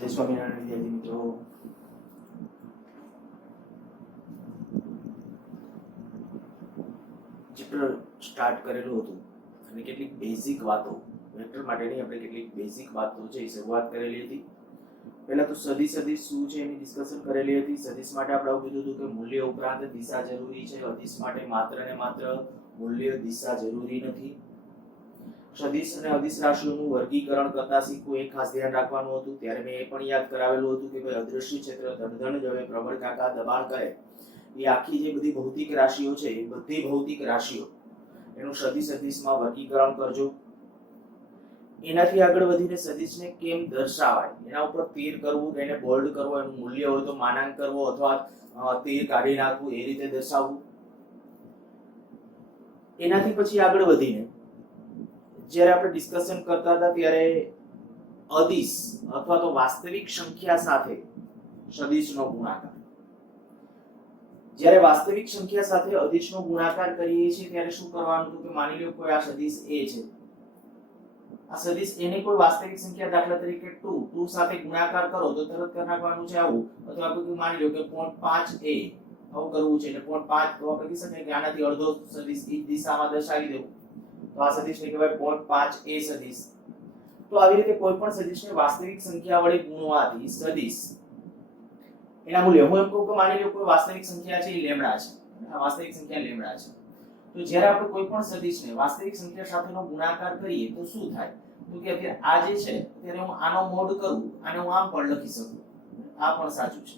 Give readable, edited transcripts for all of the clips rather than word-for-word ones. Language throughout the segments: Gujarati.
જય સ્વામિનારાયણ વિદ્યાર્થી મિત્રો, ચેપ્ટર સ્ટાર્ટ કરેલું હતું અને કેટલીક બેઝિક વાતો વેક્ટર માટેની આપણે કેટલીક બેઝિક વાતો છે એ શરૂઆત કરેલી હતી. પહેલા તો સદિશ શું છે એની ડિસ્કશન કરેલી હતી. સદિશ માટે આપણે એવું કીધું હતું કે મૂલ્ય ઉપરાંત દિશા જરૂરી છે. અદિશ માટે માત્ર ને માત્ર મૂલ્ય દિશા જરૂરી નથી. સદિશ અને અદિશ રાશિઓનું વર્ગીકરણ કરતા શીખવું એ ખાસ ધ્યાન રાખવાનું હતું. ત્યારે મેં એ પણ યાદ કરાવેલું હતું કે ભાઈ અદૃશ્ય ક્ષેત્ર ધડધડ જવે પ્રબળ કાકા દબાણ કરે એ આખી જે બધી ભૌતિક રાશિઓ છે એ બધી ભૌતિક રાશિઓ એનું સદિશ અદિશમાં વર્ગીકરણ કરજો. એનાથી આગળ વધીને સદિશને કેમ દર્શાવાય એના ઉપર તીર કરવું, એને બોલ્ડ કરવો, એનું મૂલ્ય હોય તો માનાંક કરવો અથવા તીર કાઢી નાખવું, એ રીતે દર્શાવવું. એનાથી પછી આગળ વધીને જ્યારે આપણે ડિસ્કશન કરતા હતા ત્યારે અદિશ અથવા તો વાસ્તવિક સંખ્યા સાથે સદિશનો ગુણાકાર, જ્યારે વાસ્તવિક સંખ્યા સાથે અદિશનો ગુણાકાર કરીએ છીએ ત્યારે શું કરવાનું હતું કે માની લો કોઈ આ સદિશ a છે, આ સદિશ a ની કોઈ વાસ્તવિક સંખ્યા દાખલા તરીકે 2 સાથે ગુણાકાર કરો તો તરત કરી નાખવાનું છે આવું, અથવા કોઈ માની લો કે 0.5a આવું કરવું છે એટલે 0.5 તો આપણે કહી શકીએ કે આનાથી અડધો સદિશ એ દિશામાં દર્શાવી દેવું, તો આ સદિશને કહેવાય 0.5a સદિશ. તો આવી રીતે કોઈ પણ સદિશને વાસ્તવિક સંખ્યા વડે ગુણવાથી સદિશ એના મૂલ્ય, હું એમ કહું કે માની લો કોઈ વાસ્તવિક સંખ્યા છે એ લેમ્ડા છે, આ વાસ્તવિક સંખ્યા લેમ્ડા છે, તો જ્યારે આપણે કોઈ પણ સદિશને વાસ્તવિક સંખ્યા સાથેનો ગુણાકાર કરીએ તો શું થાય તો કે અત્યારે આ જે છે ત્યારે હું આનો મોડ કરું, આને હું આમ પણ લખી શકું, આ પણ સાચું છે.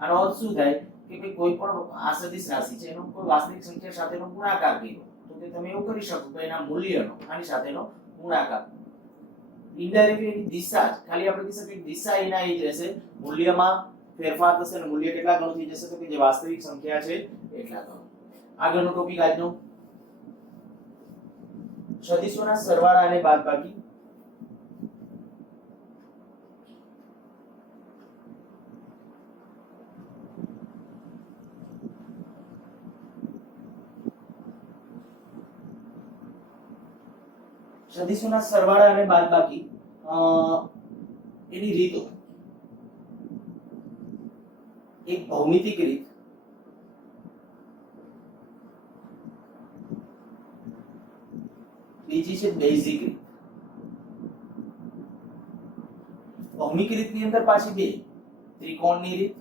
આનો અર્થ શું થાય કે કોઈ પણ આ સદિશ રાશિ છે એનો કોઈ વાસ્તવિક સંખ્યા સાથેનો ગુણાકાર કર્યો તો કે તમે એવું કરી શકો કે એના મૂલ્યનો આની સાથેનો ગુણાકાર. ઇનડાયરેક્ટલી એની દિશા ખાલી આપણે કહી શકીએ દિશા એના એ જ રહેશે, મૂલ્યમાં ફેરફાર થશે અને મૂલ્ય કેટલા ગણું થઈ જશે તો કે જે વાસ્તવિક સંખ્યા છે એટલા ગણું. આગળનો ટોપિક આજનો સદિશોના સરવાળા અને બાદબાકી. સદિશોના સરવાળા અને બાદબાકી એની રીતો, એક ભૌમિતિક રીત, બીજી છે બેઝિક રીત. ભૌમિક રીતની અંદર પાછી બે, ત્રિકોણની રીત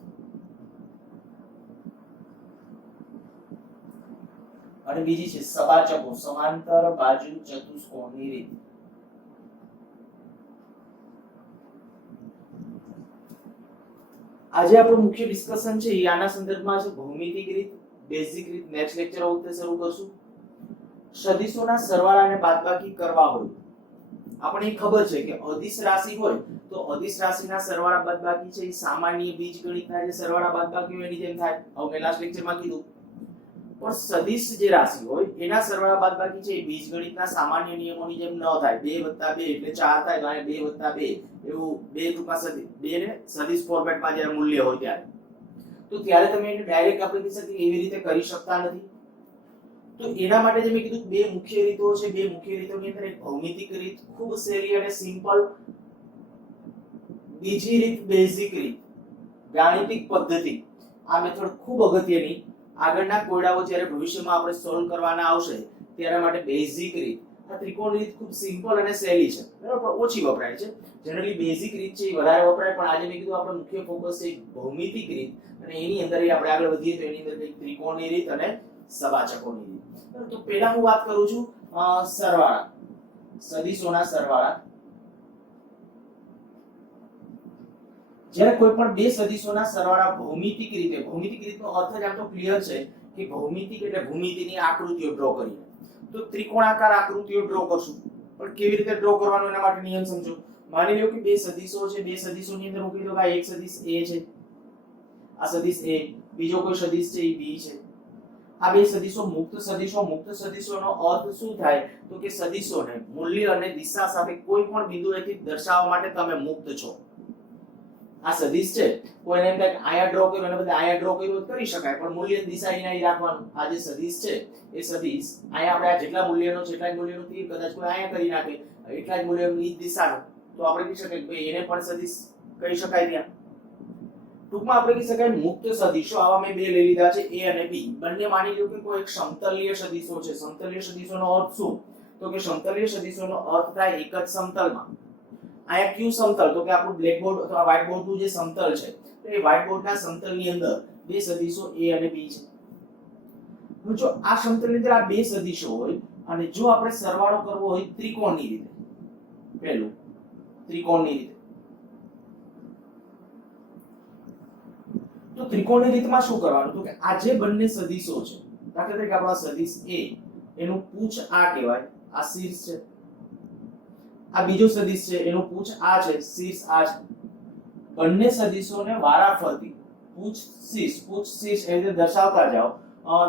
અને બીજી છે સબાચકો સમાંતર બાજુ ચતુષ્કોણની રીત. આજે આપણું મુખ્ય ડિસ્કશન છે એ આના સંદર્ભમાં છે. ભૌમિતિક રીત, બેઝિક રીત નેક્સ્ટ લેક્ચર વખતે શરૂ કરશું. સદિશોના સરવાળા અને બાદબાકી કરવા હોય, આપણે ખબર છે કે અદિશ રાશિ હોય તો અદિશ રાશિના સરવાળા બાદબાકી છે એ સામાન્ય બીજગણિતના જે સરવાળા બાદબાકી હોય એની જેમ થાય. હવે મેં લાસ્ટ લેક્ચરમાં કીધું. પણ સદિશ જે રાશિ હોય એના સરવાળા બાદબાકી છે એ બીજગણિતના સામાન્ય નિયમોની જેમ ન થાય. 2 + 2 એટલે 4 થાય, તો આ 2 + 2 એવું 2 ટૂંકા સદિશ 2 ને સદિશ ફોર્મેટમાં જ્યારે મૂલ્ય હોય ત્યારે, તો ત્યારે તમે એને ડાયરેક્ટ આપણે કહી શકીએ એવી રીતે કરી શકતા નથી. તો એના માટે જે મેં કીધું બે મુખ્ય રીતો છે. બે મુખ્ય રીતોની અંદર એક ભૌમિતિક રીત ખૂબ સહેલી અને સિમ્પલ, બીજી રીત બેઝિક રીત ગાણિતિક પદ્ધતિ. આ મેથડ ખૂબ અગત્યની, આગળના કોયડાઓ જ્યારે ભવિષ્યમાં આપણે સોલ્વ કરવાના આવશે ત્યારે માટે બેઝિક રીત. આ ત્રિકોણ રીત ખૂબ સિમ્પલ અને સહેલી છે, બરાબર, ઓછી વપરાય છે. જનરલી બેઝિક રીત છે એ વધારે વપરાય, પણ આજે મેં કીધું આપણે મુખ્ય ફોકસ છે ભૌમિતિક રીત અને એની અંદર આપણે આગળ વધીએ તો એની અંદર કંઈક ત્રિકોણની રીત અને સબાચકોની રીત. તો પહેલા હું વાત કરું છું સરવાળા, સદિશોના સરવાળા. જ્યારે કોઈ પણ બે સદિશોના સરવાળા ભૌમિતિક રીતે, ભૌમિતિક રીતનો અર્થ જ આમ તો ક્લિયર છે કે ભૌમિતિક એટલે ભૂમિતિની આકૃતિઓ ડ્રો કરીને, તો ત્રિકોણાકાર આકૃતિઓ ડ્રો કરશું. પણ કેવી રીતે ડ્રો કરવાનો એના માટે નિયમ સમજો. માની લો કે બે સદિશો છે, બે સદિશોની અંદર હું કહી દઉં કે એક સદિશ a છે, આ સદિશ a, બીજો કોઈ સદિશ છે એ b છે. આ બે સદિશો મુક્ત સદિશો. મુક્ત સદિશોનો અર્થ શું થાય તો કે સદિશોને મૂલ્ય અને દિશા સાથે કોઈ પણ બિંદુએથી દર્શાવવા માટે તમે મુક્ત છો. આ સદિશ છે, કોઈને એમ થાય આયા ડ્રો કર્યો અને બધા આયા ડ્રો કર્યો કરી શકાય, પણ મૂલ્ય દિશા એના ઈ રાખવાનું. આ જે સદિશ છે એ સદિશ આયા આપણે આ જેટલા મૂલ્યનો છે એટલા જ મૂલ્યનો તીર કદાચ કોઈ આયા કરી નાખે, એટલા જ મૂલ્યની દિશાનો, તો આપણે કહી શકીએ કે એને પણ સદિશ કહી શકાય ત્યાં. ટૂંકમાં આપણે કહી શકાય મુક્ત સદિશો આવા મેં બે લઈ લીધા છે a અને b. બંને માની લો કે કોઈ એક સમતલીય સદિશો છે. સમતલીય સદિશોનો અર્થ શું? તો કે સમતલીય સદિશોનો અર્થ થાય એક જ સમતલમાં. આયા ક્યુ સમતલ તો કે આપણું બ્લેકબોર્ડ અથવા વ્હાઇટ બોર્ડનું જે સમતલ છે તો એ વ્હાઇટ બોર્ડના સમતલની અંદર બે સદિશો a અને b છે. જો આ સમતલની અંદર આ બે સદિશો હોય અને જો આપણે સરવાળો કરવો હોય ત્રિકોણની રીતે, પહેલું ત્રિકોણની રીતે, તો ત્રિકોણની રીતમાં શું કરવાનું? તો કે આ જે બંને સદિશો છે, દાખલા તરીકે આપણા સદિશ a એનું પૂછ આ કહેવાય, આ શીર્ષ છે. આ બીજો સદિશ છે એનું પૂછ આ છે, શીર્ષ આ છે. બંને સદિશોને વારાફરતી પૂછ શીર્ષ એ રીતે દર્શાવતા જાઓ.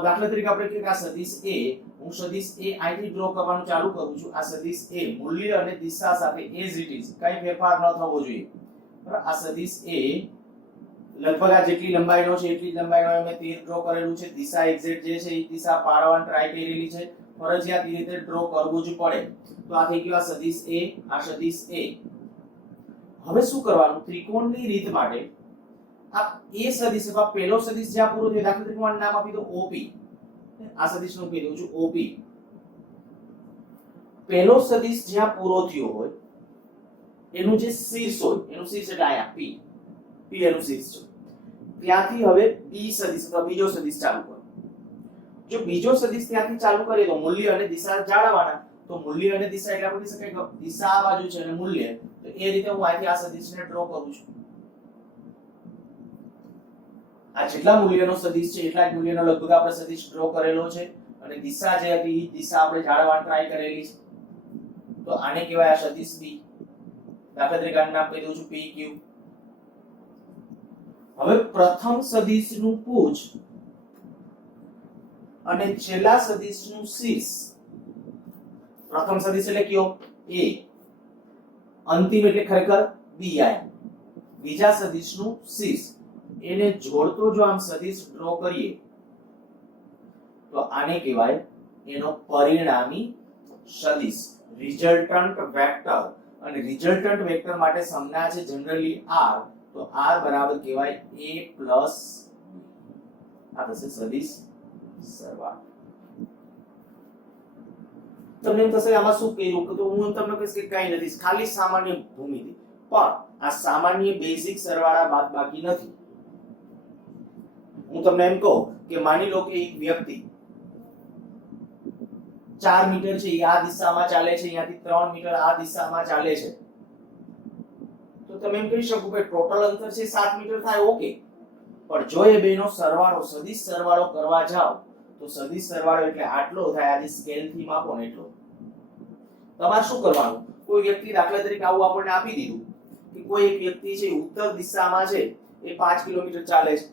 દાખલા તરીકે આપણે કહીએ કે આ સદિશ a, હું સદિશ a અહીંથી ડ્રો કરવાનું ચાલુ કરું છું. આ સદિશ a મૂલ્ય અને દિશા સાથે as it is, કઈ ફેરફાર ન થવો જોઈએ. બરાબર? આ સદિશ a લગભગ આ જેટલી લંબાઈનો છે એટલી જ લંબાઈનો મેં તીર ડ્રો કરેલું છે. દિશા એક્ઝેક્ટ જે છે એ દિશા પાડવાની ટ્રાય કરેલી છે. ફરજિયાત એ રીતે ડ્રો કરવું જ પડે. તો આ થઈ ગયો આ સદિશ a, આ સદિશ a. હવે શું કરવાનું? ત્રિકોણની રીત માટે આ a સદિશ અથવા પહેલો સદિશ જ્યાં પૂરો થયો, દાખલા તરીકે હું નામ આપી દઉં OP. આ સદિશનું કહી દઉં છું OP. પહેલો સદિશ જ્યાં પૂરો થયો હોય એનું જે શીર્ષ હોય, એનું શીર્ષ એટલે આયા P એનું શીર્ષ છે, ત્યાંથી હવે B સદિશ અથવા બીજો સદિશ ચાલુ કરો. જો બીજો સદિશ ત્યાંથી ચાલુ કરીએ તો મૂલ્ય અને દિશા જાળવવાના. તો મૂલ્ય અને દિશા એટલે આપણે કહી શકાય કે દિશા આ બાજુ છે અને મૂલ્ય, તો એ રીતે હું અહીંથી આ સદિશને ડ્રો કરું છું. આ જેટલા મૂલ્યનો સદિશ છે એટલા જ મૂલ્યનો લગભગ આપણે સદિશ ડ્રો કરેલો છે અને દિશા જે હતી એ દિશા આપણે જાળવવાની ટ્રાય કરેલી છે. તો આને કહેવાય આ સદિશ B. દાખલા તરીકે આનું નામ કહી દઉં છું PQ. હવે પ્રથમ સદિશનું પૂછ અને છેલ્લા સદિશનું શીર્ષ. પ્રથમ સદિશ એટલે કયો? A. અંતિમ એટલે ખરેખર B આયા. બીજા સદિશનું શીર્ષ એને જોડતો જો આમ સદિશ ડ્રો કરીએ તો આને કહેવાય એનો પરિણામી સદિશ, રિઝલ્ટન્ટ વેક્ટર. અને રિઝલ્ટન્ટ વેક્ટર માટે સંજ્ઞા છે જનરલી r. તો r બરાબર કહેવાય a પ્લસ આ થશે સદિશ સરવાળો. તમને એમ થશે આમાં શું કર્યું? તો હું તમને કહીશ કે કઈ નથી, ખાલી સામાન્ય ભૂમિતિ. પણ આ સામાન્ય બેઝિક સરવાળા બાદબાકી નથી. હું તમને એમ કહું કે માની લો કે એક વ્યક્તિ 4 મીટર છે, આ દિશામાં ચાલે છે, અહીંયાથી 3 મીટર આ દિશામાં ચાલે છે. તો તમે એમ કહી શકો કે ટોટલ અંતર છે 7 મીટર થાય, ઓકે. પણ જો એ બેનો સરવાળો, સદિશ સરવાળો કરવા જાઓ તો સદિશ સરવાળો એટલે આટલો થાય. આજે સ્કેલ થી માપો ને એટલો. તમારે શું કરવાનું? કોઈ વ્યક્તિ દાખલા તરીકે આવું આપણને આપી દીધું કે કોઈ એક વ્યક્તિ છે ઉત્તર દિશામાં છે, એ 5 કિલોમીટર ચાલે છે.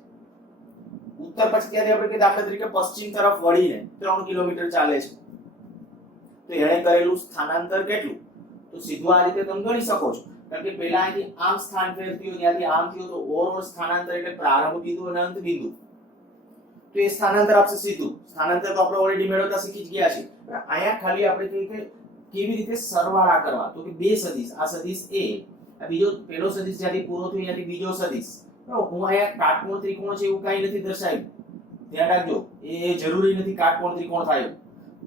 ઉત્તર પછી ક્યારે આપણે કે દાખલા તરીકે પશ્ચિમ તરફ વળીને 3 કિલોમીટર ચાલે છે. તો એણે કરેલું સ્થાનાંતર કેટલું? તો સીધું આ રીતે તમે ગણી શકો છો. કારણ કે પહેલા અહીંથી આમ સ્થાન ફેર થયું, ત્યાંથી આમ થયું, તો ઓવરઓલ સ્થાનાંતર એટલે પ્રારંભ બિંદુ અને અંત બિંદુ. તો એ સ્થાનાંતર આપશે સીધું. સ્થાનાંતર તો આપણે ઓલરેડી મેળવતા શીખી જ ગયા છીએ. અહીંયા ખાલી આપણે કહીએ કે કેવી રીતે સરવાળા કરવા. તો કે બે સદિશ, આ સદિશ A, આ બીજો પહેલો સદિશ જ્યાંથી પૂરો થયો ત્યાંથી બીજો સદિશ. બરાબર? હું અહીંયા કાટકોણ ત્રિકોણ છે એવું કાંઈ નથી દર્શાવ્યું. ધ્યાન રાખજો, એ જરૂરી નથી કાટકોણ ત્રિકોણ થાય.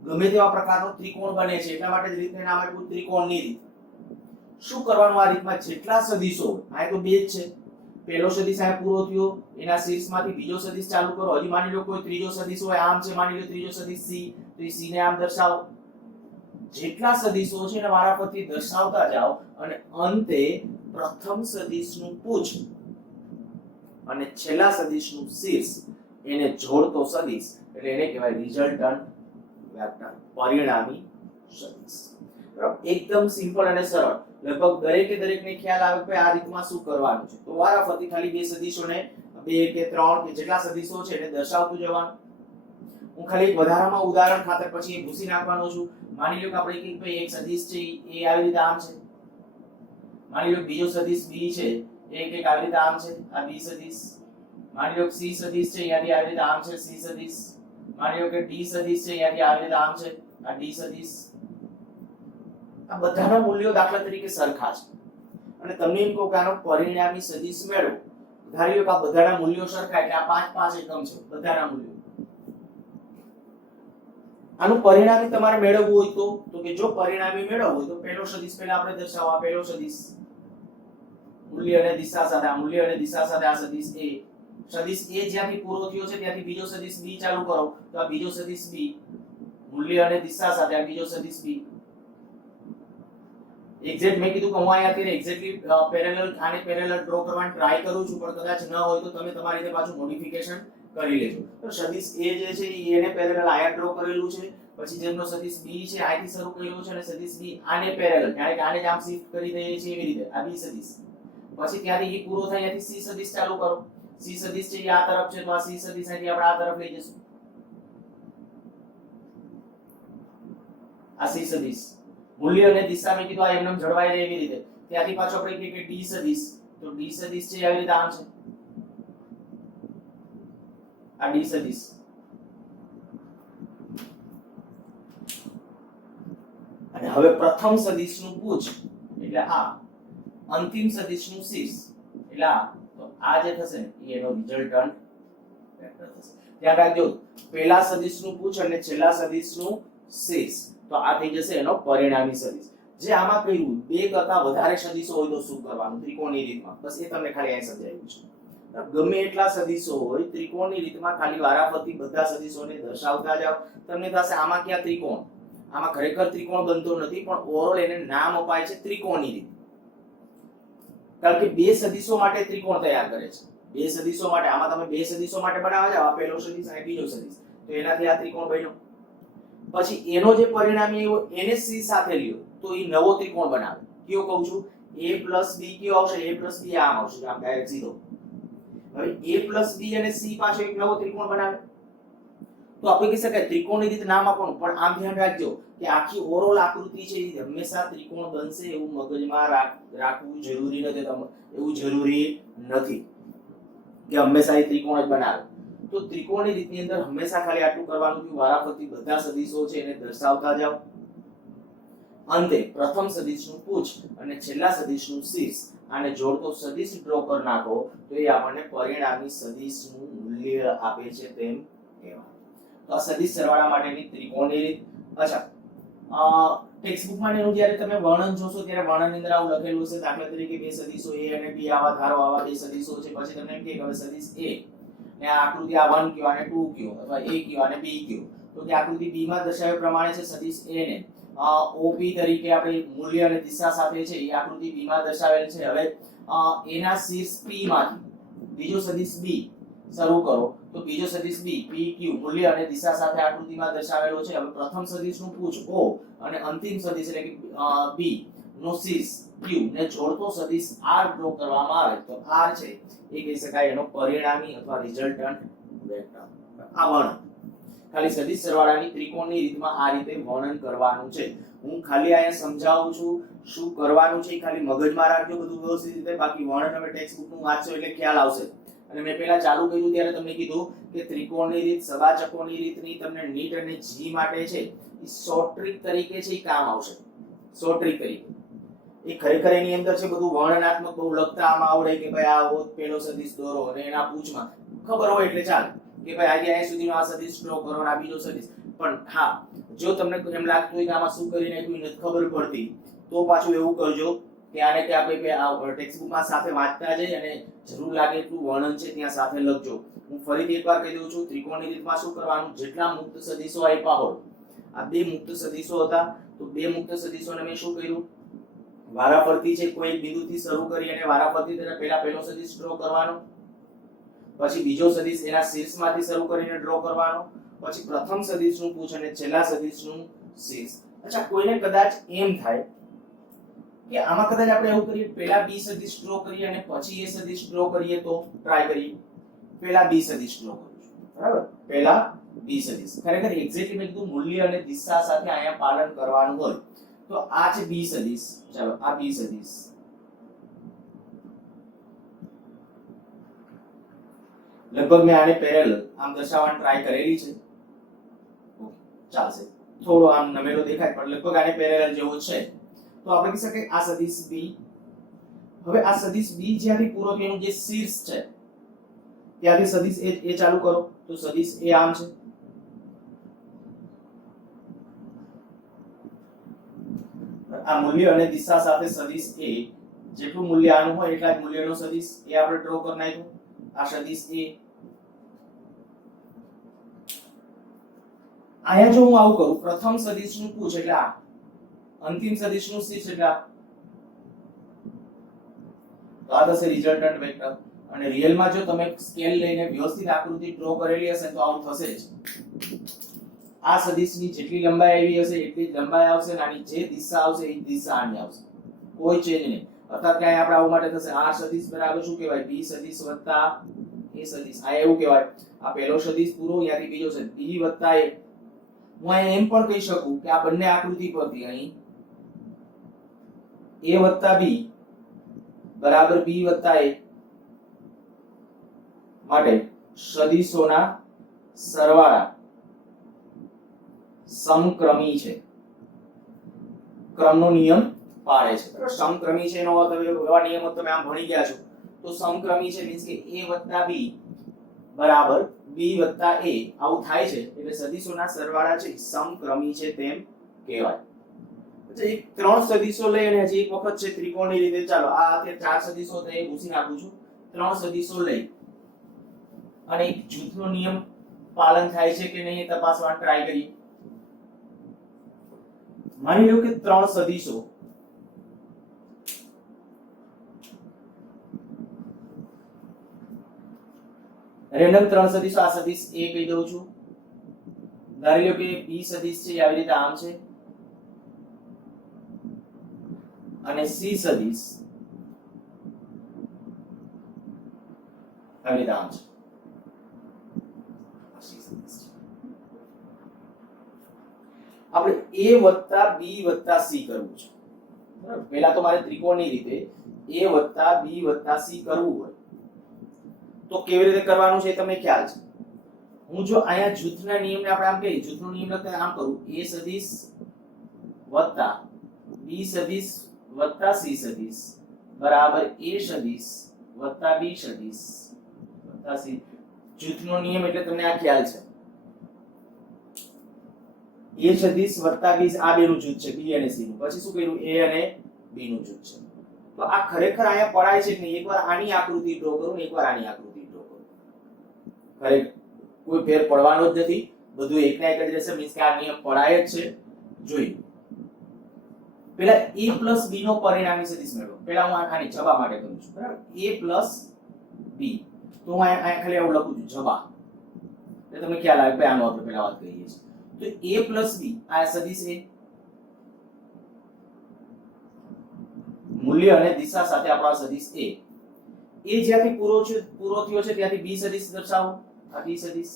ગમે તેવા પ્રકારનો ત્રિકોણ બને છે, એટલા માટે જ રીતને નામ આપ્યું ત્રિકોણની રીત. શું કરવાનું આ રીતમાં? જેટલા સદિશો, આ તો બે જ છે. પહેલો સદિશ આ પૂરો થયો, એના શીર્ષમાંથી બીજો સદિશ ચાલુ કરો. હજી માની લો કોઈ ત્રીજો સદિશ હોય, આમ છે, માની લો ત્રીજો સદિશ C, તો એ C ને આમ દર્શાવો. જેટલા સદિશો છે એને વારાફરતી દર્શાવતા જાઓ અને અંતે પ્રથમ સદિશનું પૂછ અને છેલ્લા સદિશનું શીર્ષ એને જોડતો સદિશ એટલે એને કહેવાય રિઝલ્ટન્ટ વેક્ટર, પરિણામી સદિશ. બરાબર? એકદમ સિમ્પલ અને સરળ. લગભગ દરેકને ખ્યાલ આવે કે આ રીતમાં શું કરવાનું છે. તો વારાફરતી ખાલી બે સદિશોને, 2 કે 3 કે જેટલા સદિશો છે એને દર્શાવતું જવાનું. હું ખાલી એક વધારામાં ઉદાહરણ ખાતર પછી એ ભૂસી નાખવાનો છું. માની લો કે આપણે કે ભાઈ એક સદિશ છે એ આવી રીતે આમ છે. માની લો બીજો સદિશ B છે, એ કંઈક આવી રીતે આમ છે, આ B સદિશ. માની લો C સદિશ છે, અહીંયાથી આવી રીતે આમ છે, C સદિશ. માની લો કે D સદિશ છે, અહીંયાથી આવી રીતે આમ છે, આ D સદિશ. આ બધાના મૂલ્યો દાખલા તરીકે સરખા છે અને તમને એમ કહું કે આનો પરિણામી સદિશ મેળવો, ધારી લો કે આ બધાના મૂલ્યો સરખા એટલે આ 5 5 એકમ છે બધાના મૂલ્યો. આનું પરિણામી તમારે મેળવવું હોય તો કે જો પરિણામી મેળવવું હોય તો પહેલો સદિશ પહેલા આપણે દર્શાવો. આ પહેલો સદિશ મૂલ્ય અને દિશા સાથે, આ મૂલ્ય અને દિશા સાથે આ સદિશ A. સદિશ A જ્યાંથી પૂરો થયો છે ત્યાંથી બીજો સદિશ B ચાલુ કરો તો આ બીજો સદિશ B મૂલ્ય અને દિશા સાથે આ બીજો સદિશ B. એક્ઝેક્ટ મેં કીધું કે હું અહીંયા અત્યારે એક્ઝેક્ટલી પેરેલલ આને પેરેલલ ડ્રો કરવાની ટ્રાય કરું છું, પણ કદાચ ન હોય તો તમે તમારી રીતે પાછું મોડિફિકેશન કરી લેજો. તો સદિશ A જે છે એ એને પેરેલલ આયા ડ્રો કરેલું છે, પછી જેમનો સદિશ B છે આથી શરૂ કર્યો છે અને સદિશ B આને પેરેલલ એટલે કે આને જ આમ શિફ્ટ કરી દઈએ છીએ એવી રીતે આ B સદિશ. પછી ત્યાંથી E પૂરો થાય ત્યાંથી C સદિશ ચાલુ કરો. C સદિશ છે એ આ તરફ છે તો આ C સદિશ અહીંથી આપણે આ તરફ લઈ જશું. આ C સદિશ મૂલ્ય અને દિશા મેં કીધું આ એમને જળવાઈ રહે એવી રીતે. ત્યાંથી પાછો આપણે કહીએ કે D સદિશ, તો D સદિશ છે આવી રીતે આમ છે આ D સદિશ. અને હવે પ્રથમ સદિશનું પૂછ એટલે આ, અંતિમ સદિશનું શીર્ષ એટલે આ, તો આ જે થશે ને એનો રિઝલ્ટન્ટ વેક્ટર થશે. ધ્યાન રાખજો પહેલા સદિશનું પૂછ અને છેલ્લા સદિશનું શીર્ષ, તો આ થઈ જશે એનો પરિણામી સદિશ. જે આમાં કહ્યું બે કરતા વધારે સદિશો હોય તો શું કરવાનું ત્રિકોણની રીતમાં, બસ એ તમને ખાલી અહીં સમજાવ્યું છે. ગમે એટલા સદિશો હોય ત્રિકોણની રીતમાં ખાલી વારાફરતી બધા સદિશોને દર્શાવતા જાવ. તમને થશે આમાં ક્યાં ત્રિકોણ, આમાં ખરેખર ત્રિકોણ બનતો નથી પણ ઓવરઓલ એને નામ અપાય છે ત્રિકોણની રીત. કારણ કે બે સદિશો માટે ત્રિકોણ તૈયાર કરે છે. બે સદિશો માટે, આમાં તમે બે સદિશો માટે બનાવવા જાવ, આ પહેલો સદિશ અને બીજો સદિશ, તો એનાથી આ ત્રિકોણ બન્યો. પછી એનો જે પરિણામી આવ્યો એને C સાથે લ્યો તો એ નવો ત્રિકોણ બનાવે. કયો કહું છું A + B કયો આવશે, A + B આમ આવશે આમ ડાયરેક્ટ સીધો. હવે A + B અને C પાછો એક નવો ત્રિકોણ બનાવે. તો આપણે કહી શકાય ત્રિકોણની રીત નામ આપવાનું, પણ આમ ધ્યાન રાખજો કે આખી ઓવરઓલ આકૃતિ છે એ હંમેશા ત્રિકોણ બનશે એવું મગજમાં રાખવું જરૂરી નથી. એવું જરૂરી નથી કે હંમેશા એ ત્રિકોણ જ બનાવે. તો ત્રિકોણની રીતની અંદર હંમેશા ખાલી આટલું કરવાનું કે વારાફરતી બધા સદિશો છે એને દર્શાવતા જાવ. અંતે પ્રથમ સદિશનું પૂછ અને છેલ્લા સદિશનું શીર્ષ આને જોડતો સદિશ ડ્રો કરી નાખો તો એ આપણને પરિણામી સદિશનું મૂલ્ય આપે છે તેમ કહેવાય. તો આ સદિશ સરવાળા માટેની ત્રિકોણની રીત. અચ્છા, ટેક્સ્ટ બુકમાં એનું જ્યારે તમે વર્ણન જોશો ત્યારે વર્ણનની અંદર આવું લખેલું છે, દાખલા તરીકે બે સદિશો A અને B આવા ધારો આવા બે સદિશો છે. પછી તમને એમ કહે કે હવે સદિશ A ને આ આકૃતિ આ 1 કયો અને 2 કયો અથવા A કયો અને B કયો, તો કે આકૃતિ B માં દર્શાવ્યા પ્રમાણે છે સદિશ A ને OP તરીકે આપણે મૂલ્ય અને દિશા સાથે છે એ આકૃતિ B માં દર્શાવેલ છે. હવે A ના શીર્ષ P માંથી બીજો સદિશ B શરૂ કરો તો બીજો સદિશ B PQ મૂલ્ય અને દિશા સાથે આકૃતિમાં દર્શાવેલો છે. હવે પ્રથમ સદિશનું પૂછ O અને અંતિમ સદિશ એટલે કે B નો શીર્ષ Q ને જોડતો સદિશ R ડ્રો કરવામાં આવે તો R છે એ કહી શકાય એનો પરિણામી અથવા રિઝલ્ટન્ટ વેક્ટર. આ વર્ણન ખાલી સદિશ સરવાળાની ત્રિકોણની રીતમાં આ રીતે વર્ણન કરવાનું છે. હું ખાલી અહીંયા સમજાવું છું શું કરવાનું છે, ખાલી મગજમાં રાખજો બધું વ્યવસ્થિત રીતે. બાકી વર્ણન હવે ટેક્સ્ટ બુકનું વાંચશો એટલે ખ્યાલ આવશે. અને મેં પહેલા ચાલુ કર્યું ત્યારે તમને કીધું કે ત્રિકોણની રીત, સબાચકોની રીતની તમને નીટ અને જી માટે છે એ શોર્ટ ટ્રિક તરીકે છે એ કામ આવશે. શોર્ટ ટ્રિક તરીકે એ ખરેખર એની અંદર છે બધું વર્ણનાત્મક બહુ લખતા આમાં આવડે કે ભાઈ આ પેલો સદિશ દોરો અને એના પૂછમાં ખબર હોય એટલે ચાલે કે ભાઈ આજે અહીંયા સુધીનો આ સદિશ ડ્રો કરો અને આ બીજો સદિશ. પણ હા, જો તમને એમ લાગતું હોય કે આમાં શું કરી નાખ્યું નથી ખબર પડતી તો પાછું એવું કરજો કે આને કે આપણે ટેક્સ્ટ બુકમાં સાથે વાંચતા જઈએ અને જરૂર લાગે એટલું વર્ણન છે ત્યાં સાથે લખજો. હું ફરીથી એકવાર કહી દઉં છું ત્રિકોણની રીતમાં શું કરવાનું, જેટલા મુક્ત સદિશો આપ્યા હોય, આ બે મુક્ત સદિશો હતા તો બે મુક્ત સદિશોને મેં શું કર્યું, વારાફરતી છે કોઈ એક બિંદુથી શરૂ કરી અને વારાફરતી તેને પહેલો સદિશ ડ્રો કરવાનો, પછી બીજો સદિશ એના શીર્ષમાંથી શરૂ કરીને ડ્રો કરવાનો, પછી પ્રથમ સદિશનું પૂછ અને છેલ્લા સદિશનું શીર્ષ. અચ્છા, કોઈને કદાચ એમ થાય કે આમાં કદાચ આપણે એવું કરીએ પહેલા B સદિશ ડ્રો કરીએ અને પછી A સદિશ ડ્રો કરીએ તો ટ્રાય કરીએ. પહેલા B સદિશ ડ્રો કરીશું, બરાબર? પહેલા B સદિશ ખરેખર એક્ઝેક્ટલી મેં કીધું મૂલ્ય અને દિશા સાથે અહીંયા પાલન કરવાનું હોય તો આ છે B સદિશ. ચાલો આ B સદિશ લગભગ મેં આને પેરેલલ આમ દર્શાવવાની ટ્રાય કરેલી છે. ઓકે, ચાલશે. થોડો આમ નમેલો દેખાય પણ લગભગ આને પેરેલલ જેવો છે. તો આપણે કહી શકીએ આ સદિશ B. હવે આ સદિશ b જ્યાંથી પૂરો થયો એનું જે શીર્ષ છે ત્યાંથી સદિશ a ચાલુ કરો તો સદિશ a આમ છે, આ મૂલ્ય અને દિશા સાથે સદિશ a જેટલું મૂલ્ય આનું હોય એટલા જ મૂલ્યનો સદિશ એ આપણે ડ્રો કરી નાખ્યું, આ સદિશ a। અહીંયા જો હું આવું કરું, પ્રથમ સદિશનું પૂછ એટલે આ, અંતિમ સદિશનું શીર્ષ એટલે આ, તો આ થશે રિઝલ્ટન્ટ વેક્ટર। અને રિયલમાં જો તમે સ્કેલ લઈને વ્યવસ્થિત આકૃતિ ડ્રો કરેલી હશે તો આવું થશે જ। આ સદિશની જેટલી લંબાઈ આવી હશે એટલી જ લંબાઈ આવશે અને આની જે દિશા આવશે એ દિશા આની આવશે, કોઈ ચેન્જ નહીં। અર્થાત ક્યાંય આપણે આવું માટે થશે r સદિશ બરાબર શું કહેવાય, b સદિશ વત્તા a સદિશ। આ એવું કહેવાય, આ પહેલો સદિશ પૂરો ત્યાંથી બીજો છે b વત્તા a। હું અહીં એમ પણ કહી શકું કે આ બંને આકૃતિ પરથી અહીં a વત્તા b બરાબર b વત્તા a માટે સદિશોના સરવાળા સમક્રમી છે, ક્રમનો નિયમ પાળે છે। બરાબર, સમક્રમી છે એનો અર્થ એવા નિયમો તમે આમ ભણી ગયા છો તો સમક્રમી છે મીન્સ કે a વત્તા b બરાબર b વત્તા a આવું થાય છે એટલે સદિશોના સરવાળા છે સમક્રમી છે તેમ કહેવાય। પછી એક ત્રણ સદિશો લઈ અને હજી એક વખત છે ત્રિકોણની રીતે, ચાલો આ અત્યારે ચાર સદિશો તો એ ભૂસી નાખું છું, ત્રણ સદિશો લઈ અને એક જૂથનો નિયમ પાલન થાય છે કે નહીં એ તપાસવા ટ્રાય કરીએ। માની લો કે ત્રણ સદિશો રેન્ડમ ત્રણ સદિશો, આ સદિશ a કહી દઉં છું, ધારી લો કે b સદિશ છે આવી રીતે આમ છે અને c સદિશ આવી રીતે આમ છે। આપણે a વત્તા b વત્તા c કરવું છે, બરાબર। પહેલા તો મારે ત્રિકોણની રીતે a વત્તા b વત્તા c કરવું હોય તો કેવી રીતે કરવાનું છે તમને ખ્યાલ છે। હું જો અહીંયા જૂથના નિયમને આપણે આમ કહીએ, જૂથનો નિયમ લખતા આમ કરું, a સદિશ વત્તા b સદિશ વત્તા c સદિશ બરાબર a સદિશ વત્તા b સદિશ વત્તા c। જૂથનો નિયમ એટલે તમને આ ખ્યાલ છે, a સદિશ વત્તા b આ બેનું જૂથ છે, b અને c નું। પછી શું કર્યું, a અને b નું જૂથ છે। તો આ ખરેખર અહીંયા પડાય છે કે નહીં, એકવાર આની આકૃતિ ડ્રો કરું ને એકવાર આની આકૃતિ ડ્રો કરું, ખરેખર કોઈ ફેર પડવાનો જ નથી, બધું એકના એક જ રહેશે, મીન્સ કે આ નિયમ પડાય જ છે। જોઈએ પહેલા a b નો પરિણામી સદિશ મેળવો, પહેલા હું આની જવા માટે કરું છું, બરાબર। a b તો હું અહીંયા ખાલી આવું લખું છું જવા, એટલે તમને ખ્યાલ આવે કે આનો આપણે પહેલા વાત કરીએ છીએ। તો a b આ સદિશ a, મૂલ્ય અને દિશા સાથે આપણો સદિશ a જ્યાંથી પૂરો થયો છે ત્યાંથી b સદિશ દર્શાવો, આ b સદિશ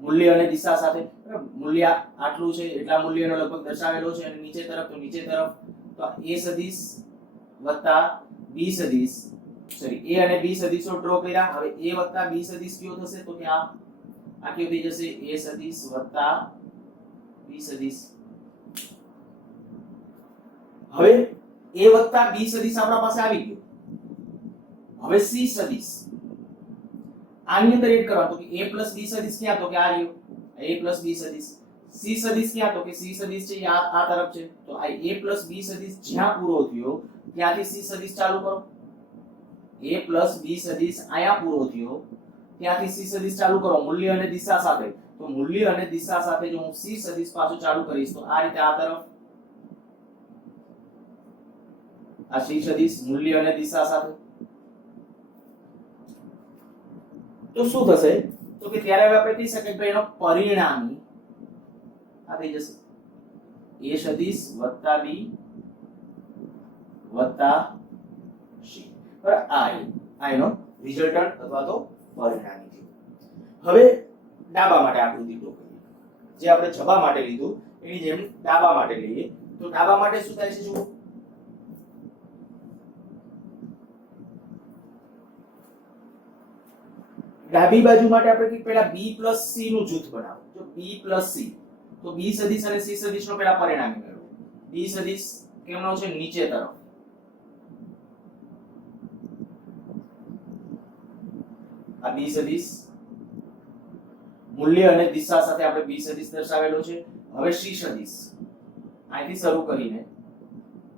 મૂલ્ય અને દિશા સાથે, બરાબર। મૂલ્ય આટલું છે એટલા મૂલ્યનો લગભગ દર્શાવેલો છે અને નીચે તરફ તો નીચે તરફ, તો a સદિશ વત્તા b સદિશ, સોરી a અને b સદિશો ડ્રો કર્યા। હવે a વત્તા b સદિશ કયો થશે તો કે આ કયો થઈ જશે, a સદિશ વત્તા b સદિશ। હવે a વત્તા b સદિશ આપણા પાસે આવી ગયો, હવે c સદિશ આની અંદર એડ કરવા, તો કે a b સદિશ ક્યાં, તો કે આ રહ્યો a b સદિશ। c સદિશ ક્યાં, તો કે c સદિશ છે આ તરફ છે, તો આ a b સદિશ જ્યાં પૂરો થયો ત્યાંથી c સદિશ ચાલુ કરો, a b સદિશ આયા પૂરો થયો ત્યાંથી c સદિશ ચાલુ કરો મૂલ્ય અને દિશા સાથે। તો મૂલ્ય અને દિશા સાથે જો હું c સદિશ પાછું ચાલુ કરીશ તો આ રીતે આ તરફ આ c સદિશ મૂલ્ય અને દિશા સાથે, તો શું થશે તો કે ત્યારે હવે આપણે કહી શકીએ કે એનો પરિણામી આ થઈ જશે a સદિશ વત્તા b વત્તા c, બરાબર। આ એનો રિઝલ્ટન્ટ અથવા તો પરિણામી થયું। હવે ડાબા માટે આકૃતિ ડ્રો કરીએ, જે આપણે જબા માટે લીધું એની જેમ ડાબા માટે લઈએ, તો ડાબા માટે શું થાય છે જુઓ, ડાબી બાજુ માટે આપણે પહેલા b c નું જૂથ બનાવો, જો b c તો b સદિશ અને c સદિશનો પહેલા પરિણામી મેળવો। b સદિશ કેમનો છે, નીચે તરફ, આ બી સદિશ મૂલ્ય અને દિશા સાથે આપણે બી સદિશ દર્શાવેલો છે. હવે સી સદિશ અહીંથી શરૂ કરીને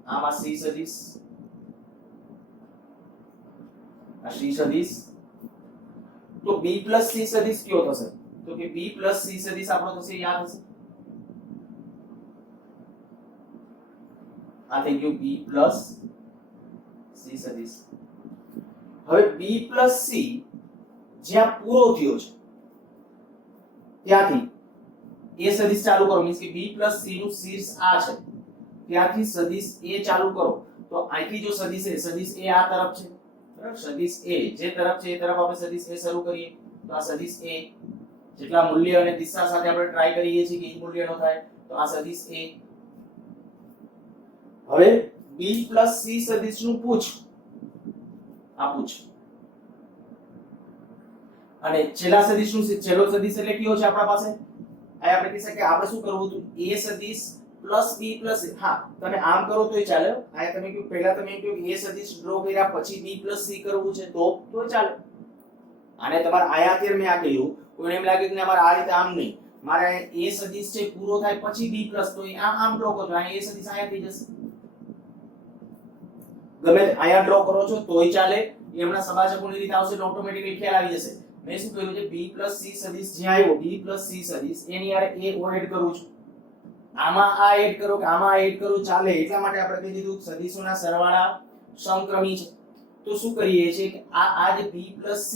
આમાં સી સદિશ, આ સી સદિશ, તો b પ્લસ c સદિશ કયો થશે? તો કે b પ્લસ c સદિશ આપણો થશે, યાદ હશે આ થઈ ગયું b પ્લસ c સદિશ. હવે b પ્લસ c જ્યાં પૂરો થયો છે ત્યાંથી a સદિશ ચાલુ કરો, મીન્સ કે b પ્લસ c નું શીર્ષ આ છે, ત્યાંથી સદિશ a ચાલુ કરો. તો અહીંથી જો સદિશ a આ તરફ છે, બરાબર, સદિશ a જે તરફ છે એ તરફ આપણે સદિશ a શરૂ કરીએ. તો આ સદિશ a જેટલા મૂલ્ય અને દિશા સાથે આપણે ટ્રાય કરીએ છીએ કે એ મૂલ્યનો થાય, તો આ સદિશ a. હવે b પ્લસ c સદિશનું પૂછ, આ પૂછ, અને છેલ્લા સદિશનું છેલ્લો સદિશ એટલે કયો છે આપણા પાસે? આ આપણે કહી શકીએ આપણે શું કરવું હતું, a સદિશ પ્લસ b પ્લસ, હા તમે આમ કરો તોય ચાલે. આ તમે કહ્યું પહેલા તમે કહ્યું કે a સદિશ ડ્રો કર્યા પછી b પ્લસ c કરવું છે તો ચાલે. આને તમારે આયા અત્યારે મેં આ કહ્યું, કોઈને એમ લાગે કે અમારે આ રીતે આમ નહીં, મારે a સદિશ છે પૂરો થાય પછી b પ્લસ, તો આમ ડ્રો કરો, આ a સદિશ આયા થઈ જશે. ગમે આયા ડ્રો કરો છો તોય ચાલે, એ હમણાં સબાચકોની રીતે આવશે તો ઓટોમેટિકલી ખ્યાલ આવી જશે. મેં શું કહ્યું છે, b પ્લસ c સદિશ જ્યાં આવ્યો, b પ્લસ c સદિશ એની યાર a એડ કરું છું, આમાં આ એડ કરો કે આમાં એડ કરો ચાલે. એટલા માટે આપણે કહી દીધું સદિશોના સરવાળા સમક્રમી છે. તો શું કરીએ છીએ કે આ જે b પ્લસ c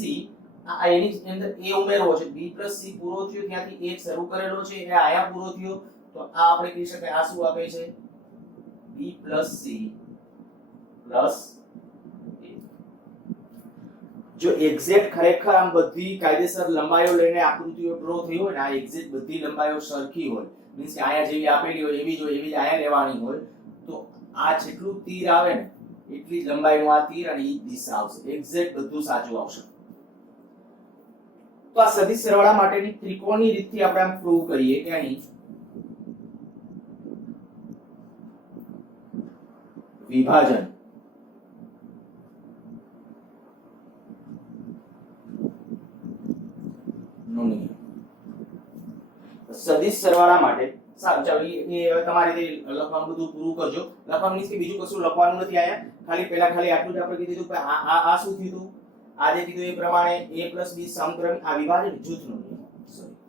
આ એની અંદર a ઉમેરવો છે. b પ્લસ c પૂરો થયો ત્યાંથી a શરૂ કરેલો છે એટલે આયા પૂરો થયો, તો આ આપણે કહી શકાય આ શું આપે છે, b plus c plus a. જો એક્ઝેક્ટ ખરેખર આમ બધી કાયદેસર લંબાઈઓ લઈને આકૃતિઓ ડ્રો થઈ હોય ને, આ એક્ઝેક્ટ બધી લંબાઈઓ સરખી હોય, મીન્સ કે આયા જેવી આપેલી હોય એવી જ આયા લેવાની હોય, તો આ જેટલું તીર આવે ને એટલી જ લંબાઈનું આ તીર અને એ દિશા આવશે, એક્ઝેક્ટ બધું સાચું આવશે. તો આ સદિશ સરવાળા માટેની ત્રિકોણની રીતથી આપણે આમ પ્રૂવ કરીએ કે અહીં વિભાજન નો નિયમ. સદિશ સરવાળા માટે સારું, ચાલો એ હવે તમારે લખવાનું બધું પૂરું કરજો. લખવાનું મીન્સ કે બીજું કશું લખવાનું નથી આયા, ખાલી આટલું જ આપણે કીધું કે આ શું થયું, આ જે કીધું એ પ્રમાણે a plus b સમક્રમી, આ વિભાજન જૂથનો નિયમ, સોરી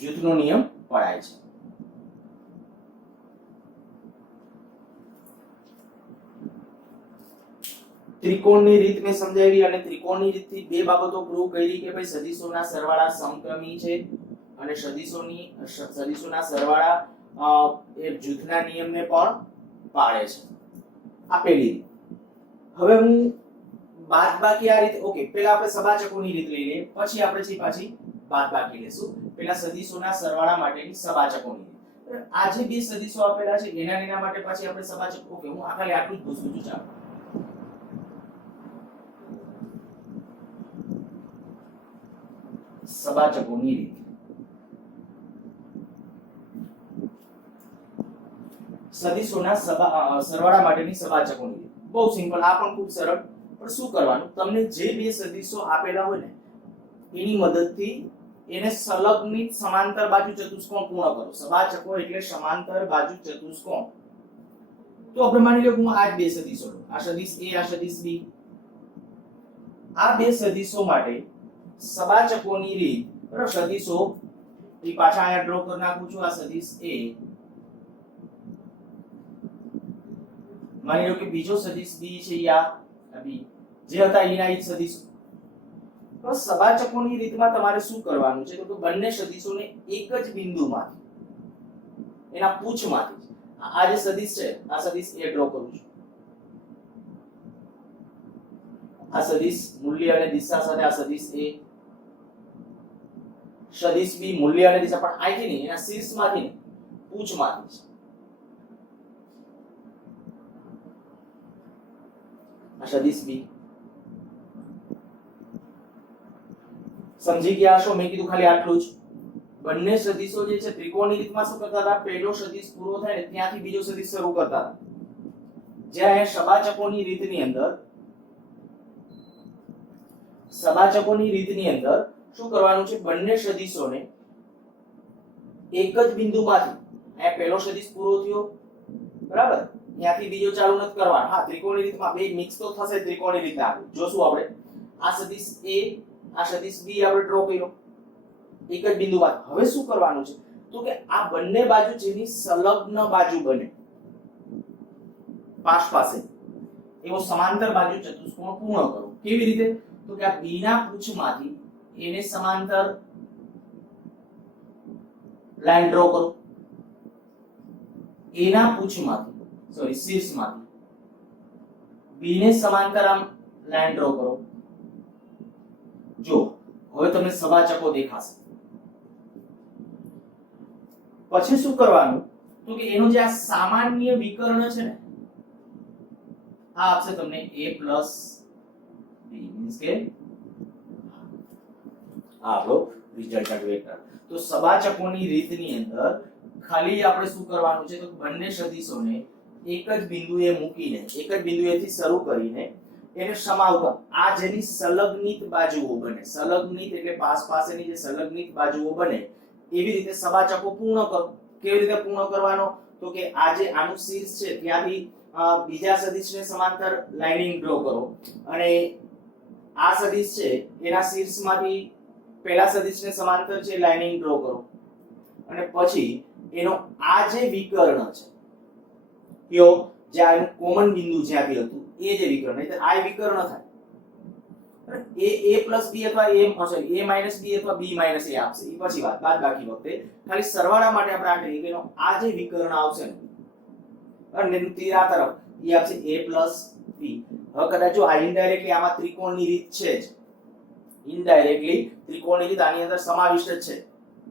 જૂથનો નિયમ પડાય છે. ત્રિકોણની રીત મેં સમજાવી અને ત્રિકોણની રીતથી બે બાબતો પ્રૂવ કરી કે ભાઈ સદિશોના સરવાળા સમક્રમી છે અને સદિશોના સરવાળા એ જૂથના નિયમને પણ પાળે છે. આ પહેલી રીત. હવે હું બાદબાકી આ રીતે, ઓકે, પહેલા આપણે સબાચકોની રીત લઈ લઈએ, પછી આપણે પાછી બાદબાકી લેશું. પહેલા સદિશોના સરવાળા માટેની સબાચકોની રીત. આ જે બે સદિશો આપેલા છે એના માટે પછી આપણે સબાચક, ઓકે, હું ખાલી આટલું જ પૂછું છું. ચાલો સબાચકોની રીત. સદિશોના સરવાળા માટેની સબાચકોની રીત બહુ સિમ્પલ, આ પણ ખૂબ સરળ. પણ શું કરવાનું, તમને જે બે સદિશો આપેલા હોય ને એની મદદથી એને સંલગ્નિત સમાંતર બાજુ ચતુષ્કોણ પૂર્ણ કરો. સબાચકો એટલે સમાંતર બાજુ ચતુષ્કોણ. તો આપણે માની લો હું આ બે સદિશો લઉં, આ સદિશ a, આ સદિશ b. આ બે સદિશો માટે સબાચકોની રીત, બરાબર, સદિશો એ પાછા અહીંયા ડ્રો કરી નાખું છું. આ સદિશ a, માની લો કે બીજો સદિશ b છે, આ b જે હતા એના જ સદિશો. તો સબાચકોની રીતમાં તમારે શું કરવાનું છે, તો બંને સદિશોને એક જ બિંદુમાંથી, એના પૂછમાંથી, આ જે સદિશ છે આ સદિશ a ડ્રો કરું છું. આ સદિશ મૂલ્ય અને દિશા સાથે આ સદિશ a, સદિશ b મૂલ્ય અને દિશા પણ અહીંથી નહીં, એના શીર્ષમાંથી નહીં, પૂછમાંથી છે. આ સદિશ b. સમજી ગયા છો? મેં કીધું ખાલી આટલું જ. બંને સદિશો જે છે ત્રિકોણની રીતમાં શું કરતા હતા, પહેલો સદિશ પૂરો થાય ને ત્યાંથી બીજો સદિશ શરૂ કરતા હતા. જ્યારે સબાચકોની રીતની અંદર સબાચકોની રીતની અંદર શું કરવાનું છે, બંને સદિશોને એક જ બિંદુમાંથી, અહીંયા પહેલો સદિશ પૂરો થયો બરાબર, ત્યાંથી બીજો ચાલુ નથી કરવાનો. હા, ત્રિકોણની રીતમાં બે મિક્સ તો થશે. ત્રિકોણની રીતે આપણે જોશું. આપણે આ સદિશ A, આ સદિશ B આપણે ડ્રો કર્યો એક જ બિંદુમાં. હવે શું કરવાનું છે, તો કે આ બંને બાજુ જેની સંલગ્ન બાજુ બને પાસે એવો સમાંતર બાજુ ચતુષ્કોણ પૂર્ણ કરો. કેવી રીતે, તો કે આ B ના પૂંછમાંથી એને સમાંતર લાઈન ડ્રો કરો, A ના પૂંછમાંથી શીર્ષમાંથી B ને સમાંતર આમ લાઈન ડ્રો કરો. જો હવે તમને સબાચકો દેખાશે. પછી શું કરવાનું, તો કે એનો જે આ સામાન્ય વિકર્ણ છે ને, આ આપશે તમને A plus B, મીન્સ કે આ આપણો રિઝલ્ટન્ટ વેક્ટર. તો સબાચકોની રીતની અંદર ખાલી આપણે શું કરવાનું છે, તો બંને સદિશોને એક જ બિંદુએ મૂકીને, એક જ બિંદુએથી શરૂ કરીને એને સમાવતા આ જેની સંલગ્નિત બાજુઓ બને, સંલગ્નિત એટલે પાસેની જે સંલગ્નિત બાજુઓ બને એવી રીતે સબાચકો પૂર્ણ કરો. કેવી રીતે પૂર્ણ કરવાનો, તો કે આ જે આનું શીર્ષ છે ત્યાંથી બીજા સદિશને સમાંતર લાઇનિંગ ડ્રો કરો, અને આ સદિશ છે એના શીર્ષમાંથી પહેલા સદિશને સમાંતર છે લાઇનિંગ ડ્રો કરો, અને પછી એનો આ જે વિકર્ણ છે કયો, જે આનું કોમન બિંદુ જ્યાંથી હતું એ જે વિકર્ણ, નહીતર આ વિકર્ણ થાય a plus b અથવા a minus b અથવા b minus a આપશે. એ પછી વાત, બાદ બાકી વખતે ખાલી સરવાળા માટે આપણે આ કહીએ કે એનો આ જે વિકર્ણ આવશે ને અને તીરા તરફ એ આપશે a plus b. હવે કદાચ જો આ ઇનડાયરેક્ટલી આમાં ત્રિકોણની રીત છે જ, ઇનડાયરેક્ટલી ત્રિકોણની રીત આની અંદર સમાવિષ્ટ જ છે.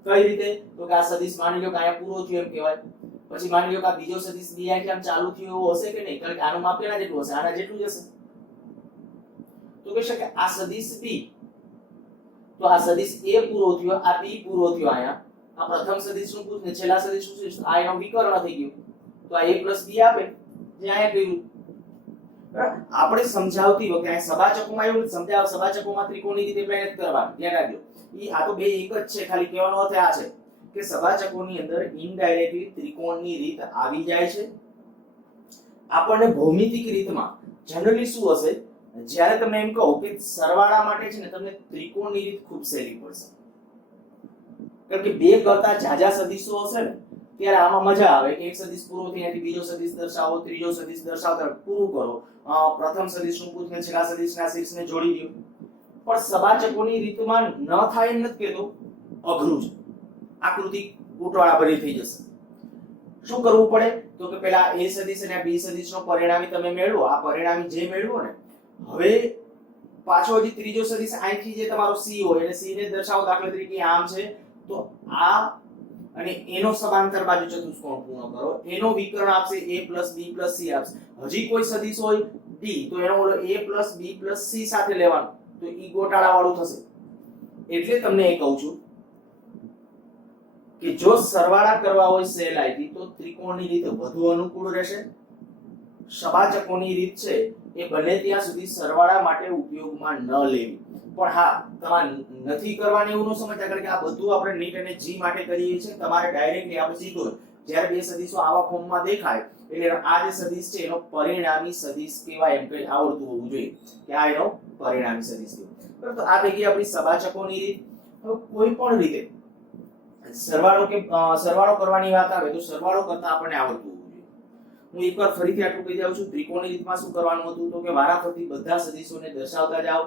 કઈ રીતે, તો કે આ સદિશ માની લો કે અહીંયા પૂરો થયો એમ કહેવાય, પછી માની લો કે આ બીજો સદિશ b આથી આમ ચાલુ થયો એવો હશે કે નહીં, કારણ કે આનું માપ કેના જેટલું હશે, આના જેટલું જ હશે. તો કહે છે કે આ સદિશ b, તો આ સદિશ a પૂરો થયો, આ b પૂરો થયો, અહીંયા આ પ્રથમ સદિશનું પૂછ ને છેલ્લા સદિશનું પૂછ, આ એનો વિકર્ણ થઈ ગયું. તો આ a plus b આપે જે અહીંયા કર્યું. આપણે સમજાવતી વખતે આ સબાચકોમાં એવું સમજાવ, સબાચકોમાં ત્રિકોણની રીતે પ્લાન કરવાની, ધ્યાન રાખજો. આ તો બે એક જ છે, ખાલી કહેવાનો અર્થ આ છે કે સબાચકોની અંદર ઇનડાયરેક્ટલી ત્રિકોણની રીત આવી જાય છે. આપણને ભૌમિતિક રીતમાં જનરલી શું હશે, જ્યારે તમે એમ કહો કે સરવાળા માટે છે ને તમને ત્રિકોણની રીત ખૂબ સહેલી પડશે, કારણ કે બે કરતા જાજા સદિશો હશે ને ત્યારે આમાં મજા આવે કે એક સદિશ પૂરો થયાથી બીજો સદિશ દર્શાવો, ત્રીજો સદિશ દર્શાવતા પૂરું કરો, પ્રથમ સદિશનું પૂછને છેલ્લા સદિશના શીર્ષને જોડી દો. પણ સબાચકોની રીતમાં ન થાય એમ નથી કેતો, અઘરું છે, આકૃતિ ગોટવાળા ભરી થઈ જશે. શું કરવું પડે, તો કે પેલા a સદિશ અને b સદિશનો પરિણામી તમે મેળવો, આ પરિણામી જે મેળવો ને, હવે પાછો હજી ત્રીજો સદિશ અહીંથી જે તમારો c હોય એટલે c ને દર્શાવો, દાખલા તરીકે આમ છે તો આ અને એનો સમાંતર બાજુ ચતુષ્કોણ પૂર્ણ કરો, એનો વિકર્ણ આપશે a plus b plus c આપશે. હજી કોઈ સદિશ હોય d તો એનો ઓલો a plus b plus c સાથે લેવાનો, તો ઈ ગોટાળા વાળું થશે. એટલે તમને એ કહું છું કે જો સરવાળા કરવા હોય સહેલાઈથી તો ત્રિકોણની રીત વધુ અનુકૂળ રહેશે. સબાચકોની રીત છે એ બને ત્યાં સુધી સરવાળા માટે ઉપયોગમાં ન લેવી. પણ હા, તમારે નથી કરવાની એવું ન સમજતા, કારણ કે આ બધું આપણે નીટ અને જી માટે કરીએ છીએ. તમારે ડાયરેક્ટલી આપણે સીધું જ્યારે બે સદિશો આવા ફોર્મમાં દેખાય એટલે આ જે સદિશ છે એનો પરિણામી સદિશ કહેવાય એમ કઈ આવડતું હોવું જોઈએ કે આ એનો પરિણામી સદિશ છે. તો આ થઈ ગઈ આપણી સબાચકોની રીત. હવે કોઈ પણ રીતે સરવાળો કરવાની વાત આવે તો સરવાળો કરતા આપણને આવડતું હોવું જોઈએ. હું એકવાર ફરીથી આટલું કહી દઉં છું. ત્રિકોણની રીતમાં શું કરવાનું હતું, તો કે વારાફરતી બધા સદિશોને દર્શાવતા જાઓ.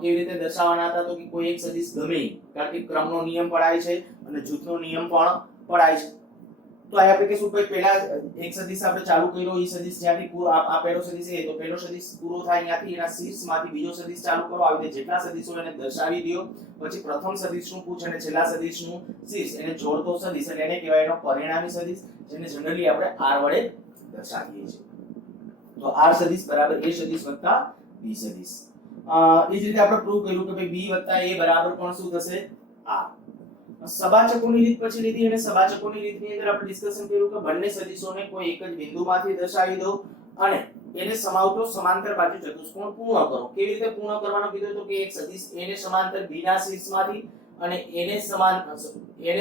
કેવી રીતે દર્શાવવાના હતા, તો કે કોઈ એક સદિશ ગમે, કારણ કે ક્રમનો નિયમ પડાય છે અને જૂથનો નિયમ પણ પડાય છે. તો આ આપણે કહીશું કે પહેલા એક સદિશ આપણે ચાલુ કર્યો, એ સદિશ જ્યાંથી પૂરો, આ પહેલો સદિશ છે તો પહેલો સદિશ પૂરો થાય ત્યાંથી એના શીર્ષમાંથી બીજો સદિશ ચાલુ કરો. આવી રીતે જેટલા સદિશો એને દર્શાવી દો. પછી પ્રથમ સદિશનું પૂછ અને છેલ્લા સદિશનું શીર્ષ એને જોડતો સદિશ, એટલે એને કહેવાય એનો પરિણામી સદિશ, જેને જનરલી આપણે r વડે દર્શાવીએ છીએ. તો r સદિશ બરાબર a સદિશ વત્તા b સદિશ. એ જ રીતે આપણે પ્રૂવ કર્યું કે ભાઈ b વત્તા a બરાબર પણ શું થશે, r. સબાચકોની રીત પછી લીધી, અને સબાચકોની રીતની અંદર આપણે ડિસ્કશન કર્યું કે બંને સદિશોને કોઈ એક જ બિંદુમાંથી દર્શાવી દો, અને એને સમાવતો સમાંતર બાજુ ચતુષ્કોણ પૂર્ણ કરો. કેવી રીતે પૂર્ણ કરવાનો કીધું તો કે એક સદિશ એને સમાંતર b ના શીર્ષમાંથી અને એને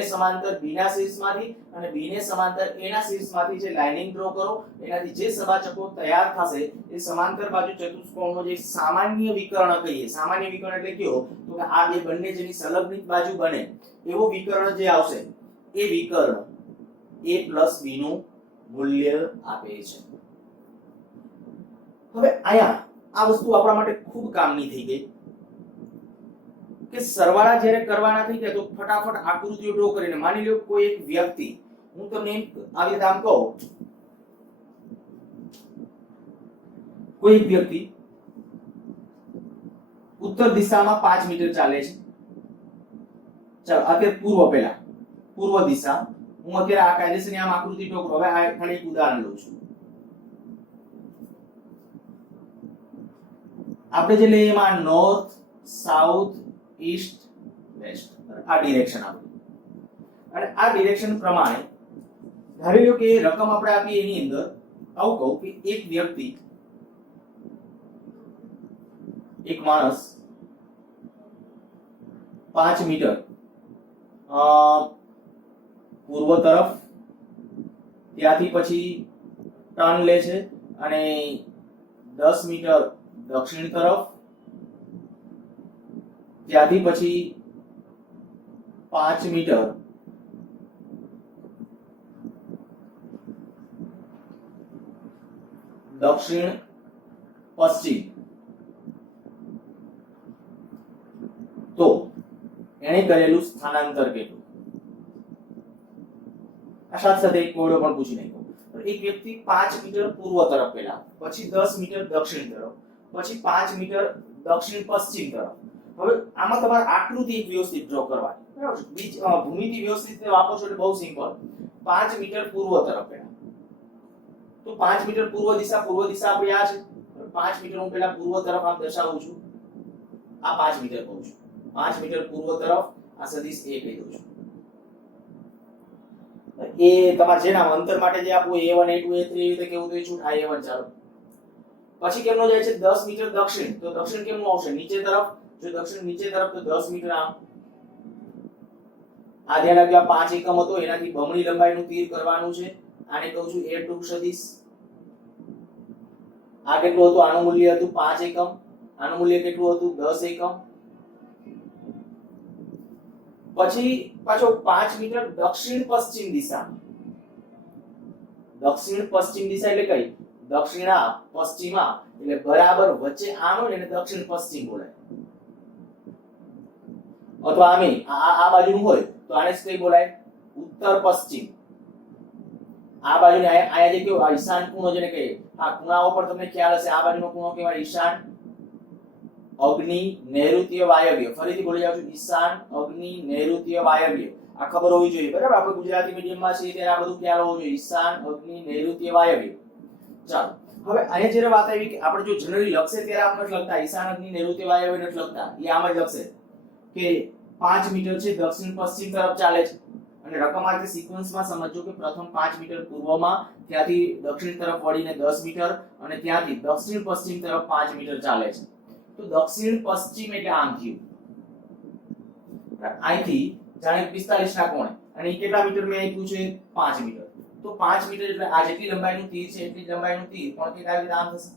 સમાંતર b ના શીર્ષમાંથી અને b ને સમાંતર a ના શીર્ષમાંથી જે લાઇનિંગ ડ્રો કરો એનાથી જે સભાચકો તૈયાર થશે એ સમાંતર બાજુ ચતુષ્કોણનો જે સામાન્ય વિકર્ણ કહીએ. સામાન્ય વિકર્ણ એટલે કયો તો કે આ બે બંને જેની સંલગ્નિત બાજુ બને એવો વિકર્ણ જે આવશે એ વિકર્ણ a + b નું મૂલ્ય આપે છે. હવે અહીંયા આ વસ્તુ આપણા માટે ખૂબ કામની થઈ ગઈ કે સરવાળા જ્યારે કરવાના થઈ ગયા તો ફટાફટ આકૃતિઓ ડ્રો કરીને માની લો કોઈ એક વ્યક્તિ, હું તમને આવી રીતે આમ કહું, કોઈ એક વ્યક્તિ ઉત્તર દિશામાં 5 મીટર ચાલે છે. ચાલો અત્યારે પૂર્વ દિશા, હું અત્યારે આ કાયદેસરની આમ આકૃતિ ડ્રો કરું. હવે આ ખાલી એક ઉદાહરણ લઉં છું. આપણે જે લઈએ એમાં નોર્થ, સાઉથ, ઈસ્ટ, વેસ્ટ આ ડિરેક્શન આપી અને આ ડિરેક્શન પ્રમાણે ધારી લો કે રકમ આપણે આપી એની અંદર આવું કહું કે એક વ્યક્તિ, એક માણસ 5 મીટર પૂર્વ તરફ, ત્યાંથી પછી ટર્ન લે છે અને 10 મીટર દક્ષિણ તરફ, ત્યાંથી પછી 5 મીટર દક્ષિણ પશ્ચિમ. તો એણે કરેલું સ્થાનાંતર કેટલું? આ સાથે એક કોડો પણ પૂછી નાખ્યો. એક વ્યક્તિ 5 મીટર પૂર્વ તરફ પેલા, પછી 10 મીટર દક્ષિણ તરફ, પછી 5 મીટર દક્ષિણ પશ્ચિમ તરફ. હવે આમાં તમારે આકૃતિ એક વ્યવસ્થિત ડ્રો કરવાની, બરાબર? ભૂમિતિ વ્યવસ્થિત વાપરશો એટલે બહુ સિમ્પલ. 5 મીટર પૂર્વ તરફ પેલા, તો 5 મીટર પૂર્વ દિશા આપણી આ છે. 5 મીટર હું પેલા પૂર્વ તરફ આમ દર્શાવું છું, આ 5 મીટર કહું છું. 5 મીટર પૂર્વ તરફ આ સદિશ a કહી દઉં છું. એ તમારે જેના અંતર માટે જે આપવું a1 a2 a3 એવી રીતે કેવું તો છું આ a1. ચાલો પછી કેમનો જાય છે 10 મીટર દક્ષિણ, તો દક્ષિણ કેમનું આવશે? નીચે તરફ. જો દક્ષિણ નીચે તરફ તો 10 મીટર આમ. આ ધ્યાન રાખજો, આ 5 એકમ હતો એનાથી બમણી લંબાઈનું તીર કરવાનું છે. આને કહું છું a2 સદિશ. આ કેટલું હતું? આનું મૂલ્ય હતું 5 એકમ. આનું મૂલ્ય કેટલું હતું? 10 એકમ. પછી પાછો 5 મીટર દક્ષિણ પશ્ચિમ દિશા. દક્ષિણ પશ્ચિમ દિશા એટલે કઈ? દક્ષિણા પશ્ચિમા એટલે બરાબર વચ્ચે આમ હોય ને દક્ષિણ પશ્ચિમ બોલાય. અથવા આમે આ બાજુનું હોય તો આને કઈ બોલાય? ઉત્તર પશ્ચિમ. આ બાજુને આયા જે કેવો ઈશાન ખૂણો જેને કહે, આ ખૂણાઓ પર તમને ખ્યાલ હશે. આ બાજુનો ખૂણો કહેવાય ઈશાન, અગ્નિ, નૈઋત્ય, વાયવ્ય. ફરીથી બોલી જાઉં છું, ઈશાન, અગ્નિ, નૈઋત્ય, વાયવ્ય. આ ખબર હોવી જોઈએ, બરાબર? આપણે ગુજરાતી મીડિયમમાં છીએ ત્યારે આ બધું ખ્યાલ હોવો જોઈએ. ઈશાન, અગ્નિ, નૈઋત્ય, વાયવ્ય. ચાલો હવે અહીંયા જ્યારે વાત આવી કે આપણે જો જનરલી લખશે ત્યારે આમ નથી લખતા, ઈશાન, અગ્નિ, નૈઋત્ય, વાયવ્ય નથી લખતા. એ આમ જ લખશે કે 5 મીટર છે દક્ષિણ પશ્ચિમ તરફ ચાલે છે. અને રકમ આ રીતે સિક્વન્સમાં સમજજો કે પ્રથમ 5 મીટર પૂર્વમાં, ત્યાંથી દક્ષિણ તરફ વળીને 10 મીટર અને ત્યાંથી દક્ષિણ પશ્ચિમ તરફ 5 મીટર ચાલે છે. તો દક્ષિણ પશ્ચિમ એટલે આમ થયું. અહીંથી જાણે 45 ના કોણે, અને એ કેટલા મીટર મેં આપ્યું છે? 5 મીટર. તો 5 મીટર એટલે આ જેટલી લંબાઈનું તીર છે એટલી લંબાઈનું તીર પણ કેટલા રીતે આમ થશે?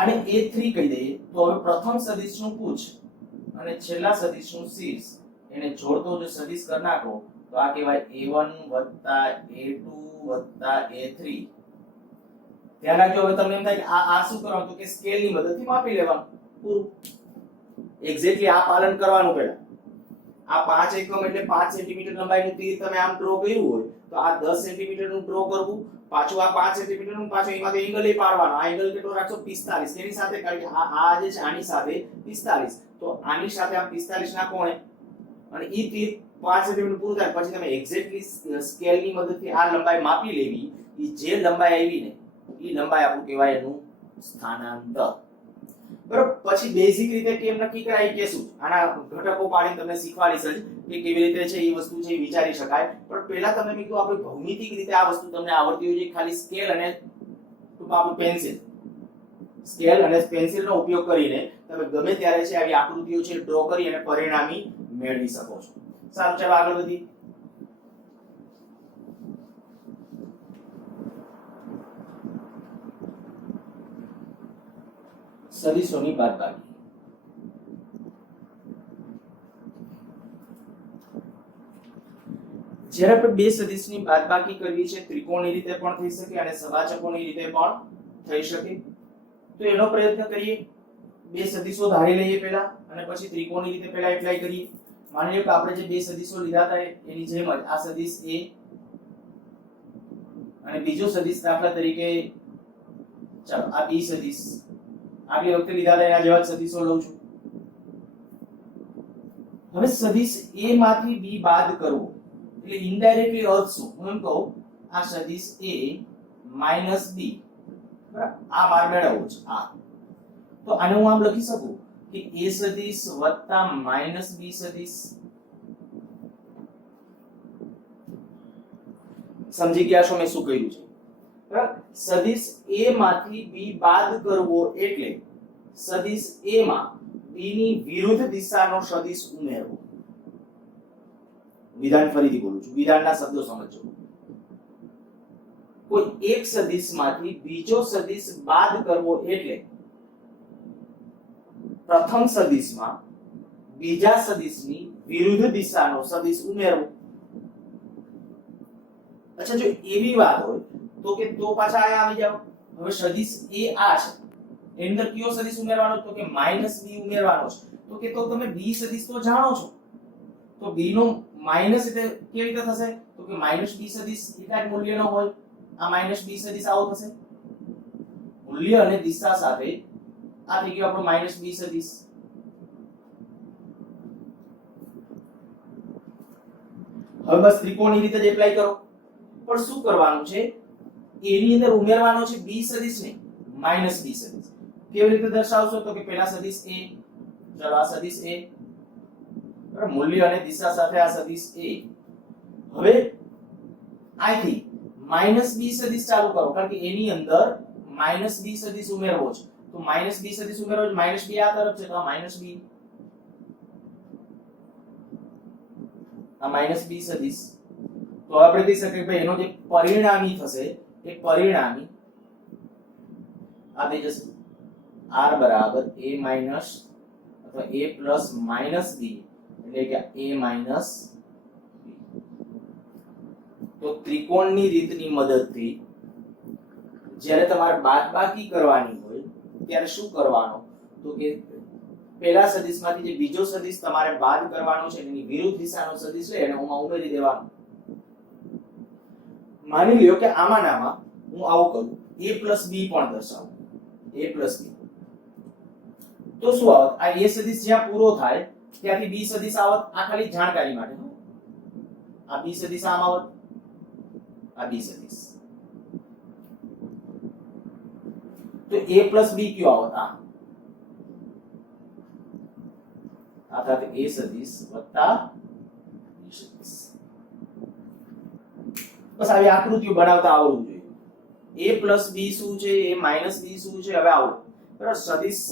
આને a3 કહી દઈએ. તો હવે પ્રથમ સદિશનું પૂછ અને છેલ્લા સદિશનું શીર્ષ એને જોડતો જો સદિશ કરી નાખો તો આ કહેવાય a1 a2 a3. ધ્યાન રાખજો. હવે તમને એમ થાય કે આ શું કરવાનું? તો કે સ્કેલની મદદથી માપી લેવાનું. પૂરું એક્ઝેક્ટલી આ પાલન કરવાનું. પહેલા આ 5 એકમ એટલે 5 સેન્ટીમીટર લંબાઈનું તીર તમે આમ ડ્રો કર્યું હોય તો આ 10 સેન્ટીમીટર નું ડ્રો કરવું. પાછું આ 5 સેન્ટીમીટર નું, પાછું એમાંથી એંગલ એ પાડવાનો. આ એંગલ કેટલો રાખશો? 45. તેની સાથે કારણ કે આ જે છે આની સાથે 45, તો આની સાથે આ 45 ના કોણે અને ઈ તીર 5 સેન્ટીમીટર પૂરું થાય પછી તમે એક્ઝેક્ટલી સ્કેલની મદદથી આ લંબાઈ માપી લેવી. ઈ જે લંબાઈ આવી ને ઈ લંબાઈ આપણું કહેવાય એનું સ્થાનાંતર. બરાબર. પછી બેઝિક રીતે કેમ નક્કી કરાય કે શું, આના ઘટકો પાડીને તમને શીખવાડીશ જ કે કેવી રીતે છે એ વસ્તુ છે એ વિચારી શકાય. પણ પહેલા તમે કીધું આપણે ભૌમિતિક રીતે આ વસ્તુ તમને આવડતી હોય છે. ખાલી સ્કેલ અને આપણું પેન્સિલ, સ્કેલ અને પેન્સિલનો ઉપયોગ કરીને તમે ગમે ત્યારે છે આવી આકૃતિઓ છે ડ્રો કરી અને પરિણામી મેળવી શકો છો. સારું, ચાલો આગળ વધીએ. સદિશોની બાદબાકી. જ્યારે આપણે બે સદિશની બાદબાકી કરવી છે, ત્રિકોણની રીતે પણ થઈ શકે અને સવાચકોની રીતે પણ થઈ શકે. તો એનો પ્રયત્ન કરીએ. બે સદિશો ધારી લઈએ પહેલા અને પછી ત્રિકોણની રીતે પહેલા એપ્લાય કરીએ. માની લો કે આપણે જે બે સદિશો લીધા હતા એની જેમ જ આ સદિશ A અને બીજો સદિશ દાખલા તરીકે ચાલો આ B સદિશ આગલી વખતે લીધા હતા એના જેવા સદિશો લઉં છું. હવે સદિશ A માંથી B બાદ કરવો એટલે ઇનડાયરેક્ટલી અર્થ શું? હું એમ કહું આ સદિશ A માઈનસ B, બરાબર, આ બાર મેળવવો છે આ. તો આને હું આમ લખી શકું કે A સદિશ વત્તા માઈનસ B સદિશ. સમજી ગયા છો મેં શું કહ્યું છે? બરાબર. સદિશ A માંથી B બાદ કરવો એટલે સદિશ A માં B ની વિરુદ્ધ દિશાનો સદિશ ઉમેરવો. વિધાન ફરીથી બોલું છું, વિધાનના શબ્દો સમજો. કોઈ એક સદિશમાંથી બીજો સદિશ બાદ કરવો એટલે પ્રથમ સદિશમાં બીજા સદિશની વિરુદ્ધ દિશાનો સદિશ ઉમેરવો. અચ્છા, જો એવી વાત હોય તો કે તો પાછા આયા આવી જાવ. હવે સદિશ A આ છે, એની અંદર કયો સદિશ ઉમેરવાનો? તો કે માઈનસ B ઉમેરવાનો છે. તો કે તો તમે B સદિશ તો જાણો છો, તો B નો માઈનસ એટલે કેવી રીતે થશે? તો કે માઈનસ B સદિશ એટલા જ મૂલ્યનો હોય. આ માઈનસ B સદિશ આવો થશે. મૂલ્ય અને દિશા સાથે આ થઈ ગયો આપણો માઈનસ B સદિશ. હવે બસ ત્રિકોણની રીતે જ એપ્લાય કરો. પણ શું કરવાનું છે? A ની અંદર ઉમેરવાનો છે B સદિશ નહીં, માઈનસ B સદિશ. કેવી રીતે દર્શાવશો? તો કે પહેલા સદિશ A, ચલો આ સદિશ A, બરાબર, મૂલ્ય અને દિશા સાથે આ સદિશ A. હવે અહીંથી માઈનસ B સદિશ ચાલુ કરો, કારણ કે A ની અંદર માઈનસ B સદિશ ઉમેરવો છે. તો માઈનસ B સદિશ ઉમેરવો છે, માઈનસ B આ તરફ છે તો આ માઈનસ B, આ માઈનસ B સદિશ. તો આપણે કહી શકીએ કે ભાઈ એનો જે પરિણામી થશે એ પરિણામી આ થઈ જશે r બરાબર a માઈનસ અથવા a પ્લસ માઈનસ b, એટલે કે a માઈનસ b. તો ત્રિકોણની રીતની મદદથી જ્યારે તમારે બાદબાકી કરવાની હોય ત્યારે શું કરવાનું? તો કે પહેલા સદિશમાંથી જે બીજો સદિશ તમારે બાદ કરવાનો છે એની વિરુદ્ધ દિશાનો સદિશ છે એને ઉમેરી દેવાનો. માની લ્યો કે આમાં હું આવું કરું, a plus b પણ દર્શાવું, a plus b. તો શું આવત? આ a સદિશ જ્યાં પૂરો થાય ત્યાંથી b સદિશ આવત. આ ખાલી જાણકારી માટે. આ b સદિશ આમ આવત, આ b સદિશ. તો a plus b ક્યો આવત? આ થાય a સદિશ વત્તા b સદિશ. બસ આવી આકૃતિઓ બનાવતા આવડવું જોઈએ. a plus b શું છે, a minus b શું છે, હવે આવડે. બરાબર. સદિશ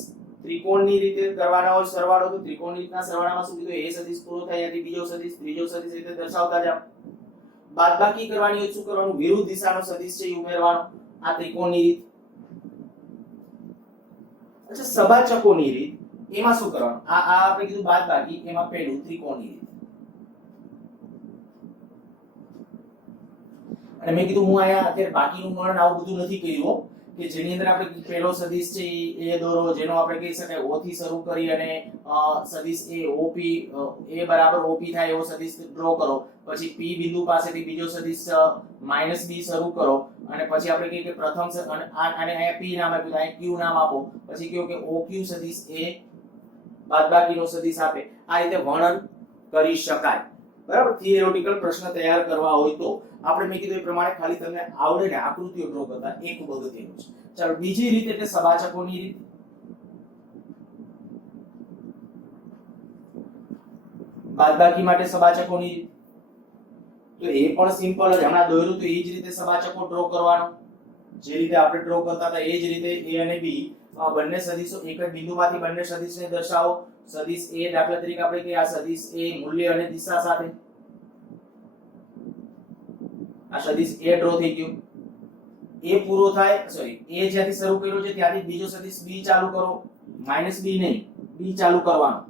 ત્રિકોણની રીતે કરવાના હોય સરવાળો, તો ત્રિકોણની રીતના સરવાળામાં શું કીધું? a સદિશ પૂરો થાય ત્યાંથી બીજો સદિશ, ત્રીજો સદિશ રીતે દર્શાવતા જાવ. બાદબાકી કરવાની હોય શું કરવાનું? વિરુદ્ધ દિશાનો સદિશ છે એ ઉમેરવાનો. આ ત્રિકોણની રીત. અચ્છા, સભાચકોની રીત એમાં શું કરવાનું? આ આપણે કીધું બાદબાકી, એમાં પહેલું ત્રિકોણની રીત. અને મેં કીધું હું અહીંયા અત્યારે બાકીનું વર્ણન આવું બધું નથી કર્યું કે જેની અંદર આપણે પહેલો સદિશ છે એ દોરો, જેનો આપણે કહી શકાય o થી શરૂ કરી અને સદિશ a op a બરાબર op થાય એવો સદિશ ડ્રો કરો. પછી p બિંદુ પાસેથી બીજો સદિશ માઈનસ b શરૂ કરો અને પછી આપણે કહીએ કે પ્રથમ અને અહીંયા p નામ આપ્યું, અહીંયા q નામ આપો. પછી કહ્યું કે oq સદિશ a બાદબાકીનો સદિશ આપે. આ રીતે વર્ણન કરી શકાય. બરાબર. થિયરોટિકલ પ્રશ્ન તૈયાર કરવા હોય તો આપણે મેં કીધું એ પ્રમાણે ખાલી તમને આવડે ને આકૃતિઓ ડ્રો કરતા એક અગત્યનું છે. ચાલો બીજી રીત એટલે સભાચકોની રીત. બાદબાકી માટે સબાચકોની રીત, તો એ પણ સિમ્પલ જ, હમણાં દોર્યું તો એ જ રીતે સબાચકો ડ્રો કરવાનો, જે રીતે આપણે ડ્રો કરતા હતા એ જ રીતે a અને b બંને સદિશો એક જ બિંદુમાંથી બંને સદિશને દર્શાવો. સદિશ a દાખલા તરીકે આપણે કે આ સદિશ a મૂલ્ય અને દિશા સાથે, આ સદિશ a ડ્રો થઈ ગયો. a પૂરો થાય, સોરી a જ્યાંથી શરૂ કર્યો છે ત્યાંથી બીજો સદિશ b ચાલુ કરો, માઈનસ b નહીં, b ચાલુ કરવાનો.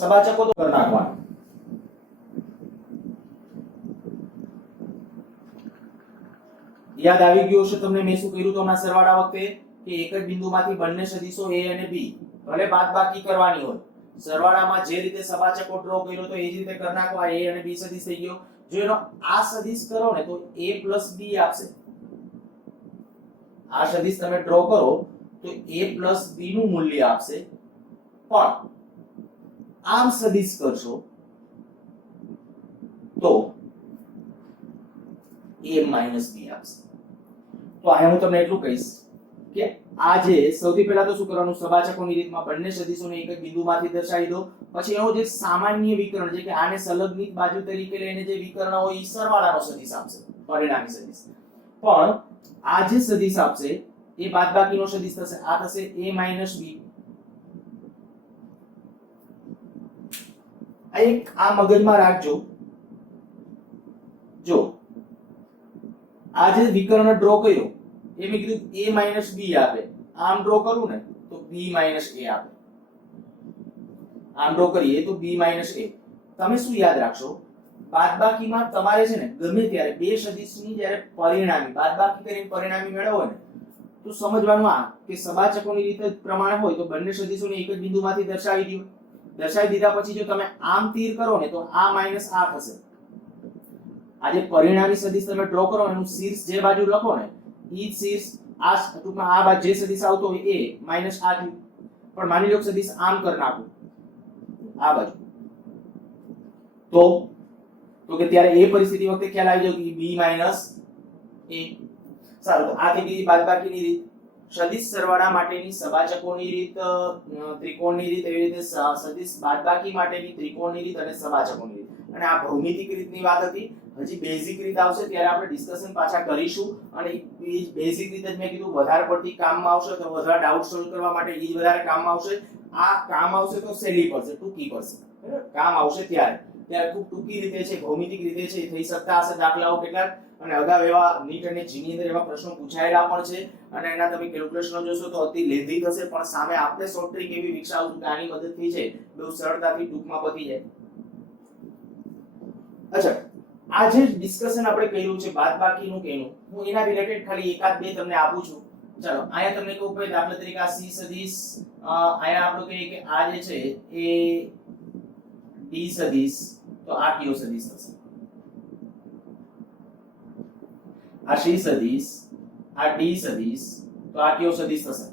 સબાચકો તો કરી નાખવાનો. યાદ આવી ગયું હશે તમને મેં શું કર્યું તો હમણાં સરવાળા વખતે કે એક જ બિંદુમાંથી બંને સદિશો a અને b ભલે બાદબાકી કરવાની હોય, સરવાળામાં જે રીતે સબાચકો ડ્રો કર્યો તો એ જ રીતે કરી નાખો. આ a અને b સદિશ થઈ ગયો. જો એનો આ સદિશ કરો ને તો a b આપશે. આ સદિશ તમે ડ્રો કરો તો a b નું મૂલ્ય આપશે, પણ આમ સદિશ કરશો તો a b આપશે. તો અહીંયા હું તમને એટલું કહીશ કે આ જે સૌથી પહેલા તો શું કરવાનું, સબાચકોની રીતમાં બંને સદિશોને એક જ બિંદુમાંથી દર્શાવી દો. પછી એનો જે સામાન્ય વિકર્ણ છે કે આને સંલગ્નિત બાજુ તરીકે લઈને જે વિકર્ણ હોય એ સરવાળાનો સદિશ આપશે, પરિણામી સદિશ. પણ આ જે સદિશ આપશે એ બાદબાકીનો સદિશ થશે, આ થશે a b. આ મગજમાં રાખજો. જો આ જે વિકર્ણ ડ્રો કર્યો એ મેં કીધું a b આપે, આમ ડ્રો કરું ને તો b a આપે, આમ ડ્રો કરીએ તો b a. તમે શું યાદ રાખશો, બાદબાકીમાં તમારે છે ને ગમે ત્યારે બે સદિશની જ્યારે પરિણામી બાદબાકી કરીને પરિણામી મેળવો ને તો સમજવાનું આ કે સબાચકોની રીતે પ્રમાણે હોય તો બંને સદિશોને એક જ બિંદુમાંથી દર્શાવી દો. દર્શાવી દીધા પછી જો તમે આમ તીર કરો ને તો આ માઈનસ આ થશે. આ જે પરિણામી સદિશ તમે ડ્રો કરો એનું શીર્ષ જે બાજુ લખો ને ઈ શીર્ષ આ ટૂંકમાં આ બાજુ જે સદિશ આવતો હોય એ માઈનસ આ થયું. પણ માની લો સદિશ આમ કરી નાખું આ બાજુ તો કે ત્યારે એ પરિસ્થિતિ વખતે ખ્યાલ આવી જાય કે b a. સારું, તો આ થઈ ગઈ બાદબાકીની રીત. સદિશ સરવાળા માટેની સબાચકોની રીત, ત્રિકોણની રીત, એવી રીતે સદિશ બાદબાકી માટેની ત્રિકોણની રીત અને સબાચકોની રીત. અને આ ભૌમિતિક રીતની વાત હતી. હજી બેઝિક રીત આવશે ત્યારે આપણે ડિસ્કશન પાછા કરીશું. અને બેઝિક રીત જ મેં કીધું વધારે પડતી કામમાં આવશે તો વધારે ડાઉટ સોલ્વ કરવા માટે ઈ વધારે કામમાં આવશે. આ કામ આવશે તો સહેલી પડશે, ટૂંકી પડશે. બરાબર, કામ આવશે ત્યારે ખૂબ ટૂંકી રીતે છે, ભૌમિતિક રીતે છે, થઈ શકતા હશે દાખલાઓ કેટલાક. અને અગાઉ એવા નીટ અને જી ની અંદર એવા પ્રશ્નો પૂછાયેલા પણ છે અને એના તમે કેલ્ક્યુલેશન જોશો તો અતિ લેન્ધી થશે, પણ સામે આપણે શોર્ટ ટ્રીક એવી વિકસાવું કે આની મદદથી છે બહુ સરળતાથી ટૂંકમાં પતી જાય. અચ્છા, આ જે ડિસ્કશન આપણે કર્યું છે બાદબાકીનું કેનું, હું એના રિલેટેડ ખાલી એકાદ બે તમને આપું છું. ચાલો અહીંયા તમને કહું કે દાખલા તરીકે આ c સદિશ, અહીંયા આપણે કહીએ કે આ જે છે એ d સદિશ, તો આ કયો સદિશ થશે? આ c સદિશ, આ d સદિશ, તો આ કયો સદિશ થશે?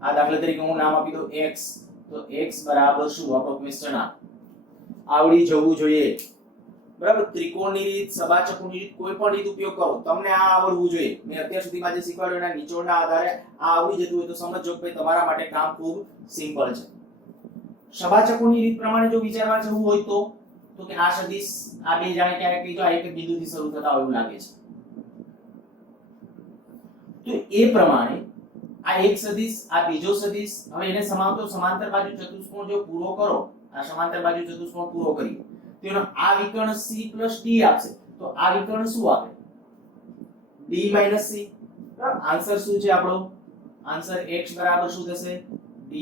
આ દાખલા તરીકે હું નામ આપી દઉં x, તો x બરાબર શું? આપણો ક્વેશ્ચન આવડી જવું જોઈએ. બરાબર, ત્રિકોણની રીત, સબાચકોની રીત, કોઈ પણ રીત ઉપયોગ કરો, તમને આ આવડવું જોઈએ. મેં અત્યાર સુધીમાં જે શીખવાડ્યું એના નિચોડના આધારે આ આવડી જતું હોય તો સમજો કે તમારા માટે કામ ખૂબ સિમ્પલ છે. સબાચકોની રીત પ્રમાણે જો વિચારવા જવું હોય તો કે આ સદિશ, આ બે જાણે ક્યારેક કીધું આ એક બિંદુથી શરૂ થતા હોય એવું લાગે છે, તો એ પ્રમાણે આ એક સદિશ, આ બીજો સદિશ, હવે એને સમાંતર બાજુ ચતુષ્કોણ જો પૂરો કરો, આ સમાંતર બાજુ ચતુષ્કોણ પૂરો કરીએ તેનો આ વિકર્ણ c d આપશે. તો આ વિકર્ણ શું આપે? d c. બરાબર, આન્સર શું છે આપણો? આન્સર x બરાબર શું થશે? d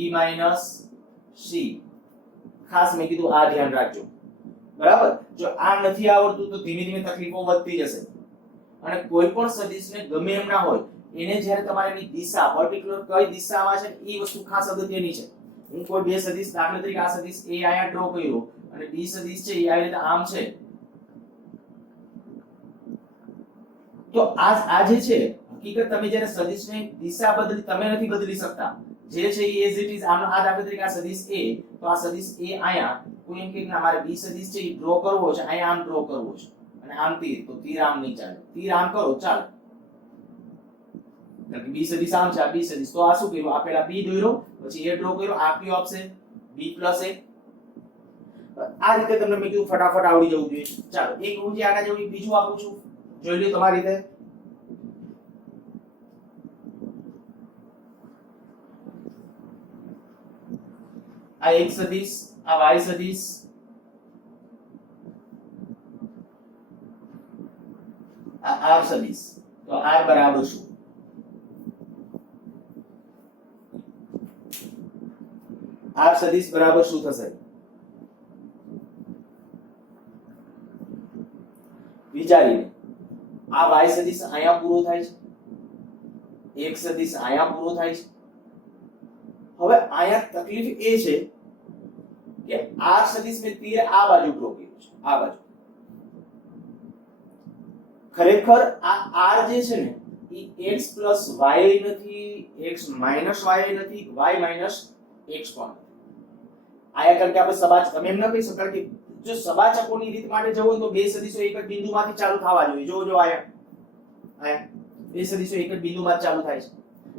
c. ખાસ મેં કીધું આ ધ્યાન રાખજો. બરાબર, જો આ નથી આવડતું તો ધીમે ધીમે તકલીફો વધતી જશે. અને કોઈ પણ સદિશને ગમે એમ ના હોય એને જ્યારે તમારે એની દિશા, પર્ટિક્યુલર કઈ દિશામાં છે એ વસ્તુ ખાસ અગત્યની છે. હું કોઈ બે સદિશ, દાખલા તરીકે આ સદિશ a આયા ડ્રો કર્યો અને d સદિશ છે એ આવી રીતે આમ છે, તો આ જે છે હકીકત તમે જ્યારે સદિશને દિશા બદલી, તમે નથી બદલી શકતા. જે છે એ એઝ ઇટ ઇઝ. આ દાખલા તરીકે આ સદિશ a, તો આ સદિશ a આયા કોઈ એમ કે ના મારે b સદિશ છે એ ડ્રો કરવો છે, આયા આમ ડ્રો કરવો છે અને આમ તીર, તો તીર આમ નહીં ચાલે, તીર આમ કરો ચાલે. કારણ કે b સદિશ આમ છે, આ b સદિશ, તો આ શું કર્યું, આ પહેલા b દોર્યો, પછી a ડ્રો કર્યો, આ કયું આપશે b + a. આ રીતે તમને મેં કીધું ફટાફટ આવડી જવું જોઈએ. ચાલો એક હું જે આના જેવું બીજું આપું છું, જોઈ લો તમારી રીતે. આ એક સદિશ, આ y સદિશ, આ r સદિશ. તો r બરાબર શું? r સદિશ બરાબર શું થશે? વિચારીને. આ y સદિશ અહીંયા પૂરો થાય છે, એક સદિશ અહીંયા પૂરો થાય છે. હવે અહીંયા તકલીફ એ છે કે r સદિશ મેં તીર આ બાજુ ડ્રો કર્યું છે, આ બાજુ. ખરેખર આ r જે છે ને એ x + y નથી, x - y નથી, y - x પણ. આયા કારણ કે આપણે સબાચ, તમે એમ ન કહી શકો કે જો સબાચકોની રીત માટે જવું હોય તો બે સદિશો એક જ બિંદુમાંથી ચાલુ થવા જોઈએ. જો આયા બે સદિશો એક જ બિંદુમાં ચાલુ થાય છે.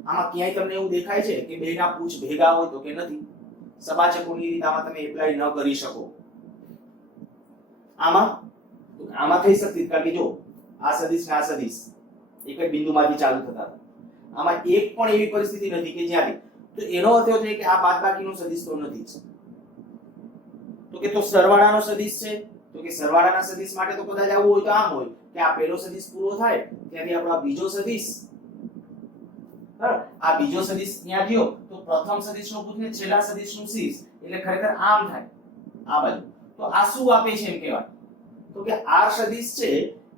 આમાં ક્યાંય તમને એવું દેખાય છે કે બેના પૂછ ભેગા હોય તો કે નથી? સબાચકોની રીત આમાં તમે એપ્લાય ન કરી શકો. આમાં થઈ શકતી, કારણ કે જો આ સદિશ ને આ સદિશ એક જ બિંદુમાંથી ચાલુ થતા હતા. આમાં એક પણ એવી પરિસ્થિતિ નથી કે જ્યાંથી, તો એનો અર્થ એ છે કે આ બાદબાકીનો સદિશ તો નથી જ. તો કે તો સરવાળાનો સદિશ છે, તો કે સરવાળાના સદિશ માટે તો કદાચ આવું હોય તો આમ હોય કે આ પહેલો સદિશ પૂરો થાય ત્યાંથી આપણો આ બીજો સદિશ, બરાબર, આ બીજો સદિશ ત્યાં થયો તો પ્રથમ સદિશનો પૂછને છેલ્લા સદિશનું શીર્ષ, એટલે ખરેખર આમ થાય આ બાજુ. તો આ શું આપે છે એમ કહેવાય તો કે r સદિશ છે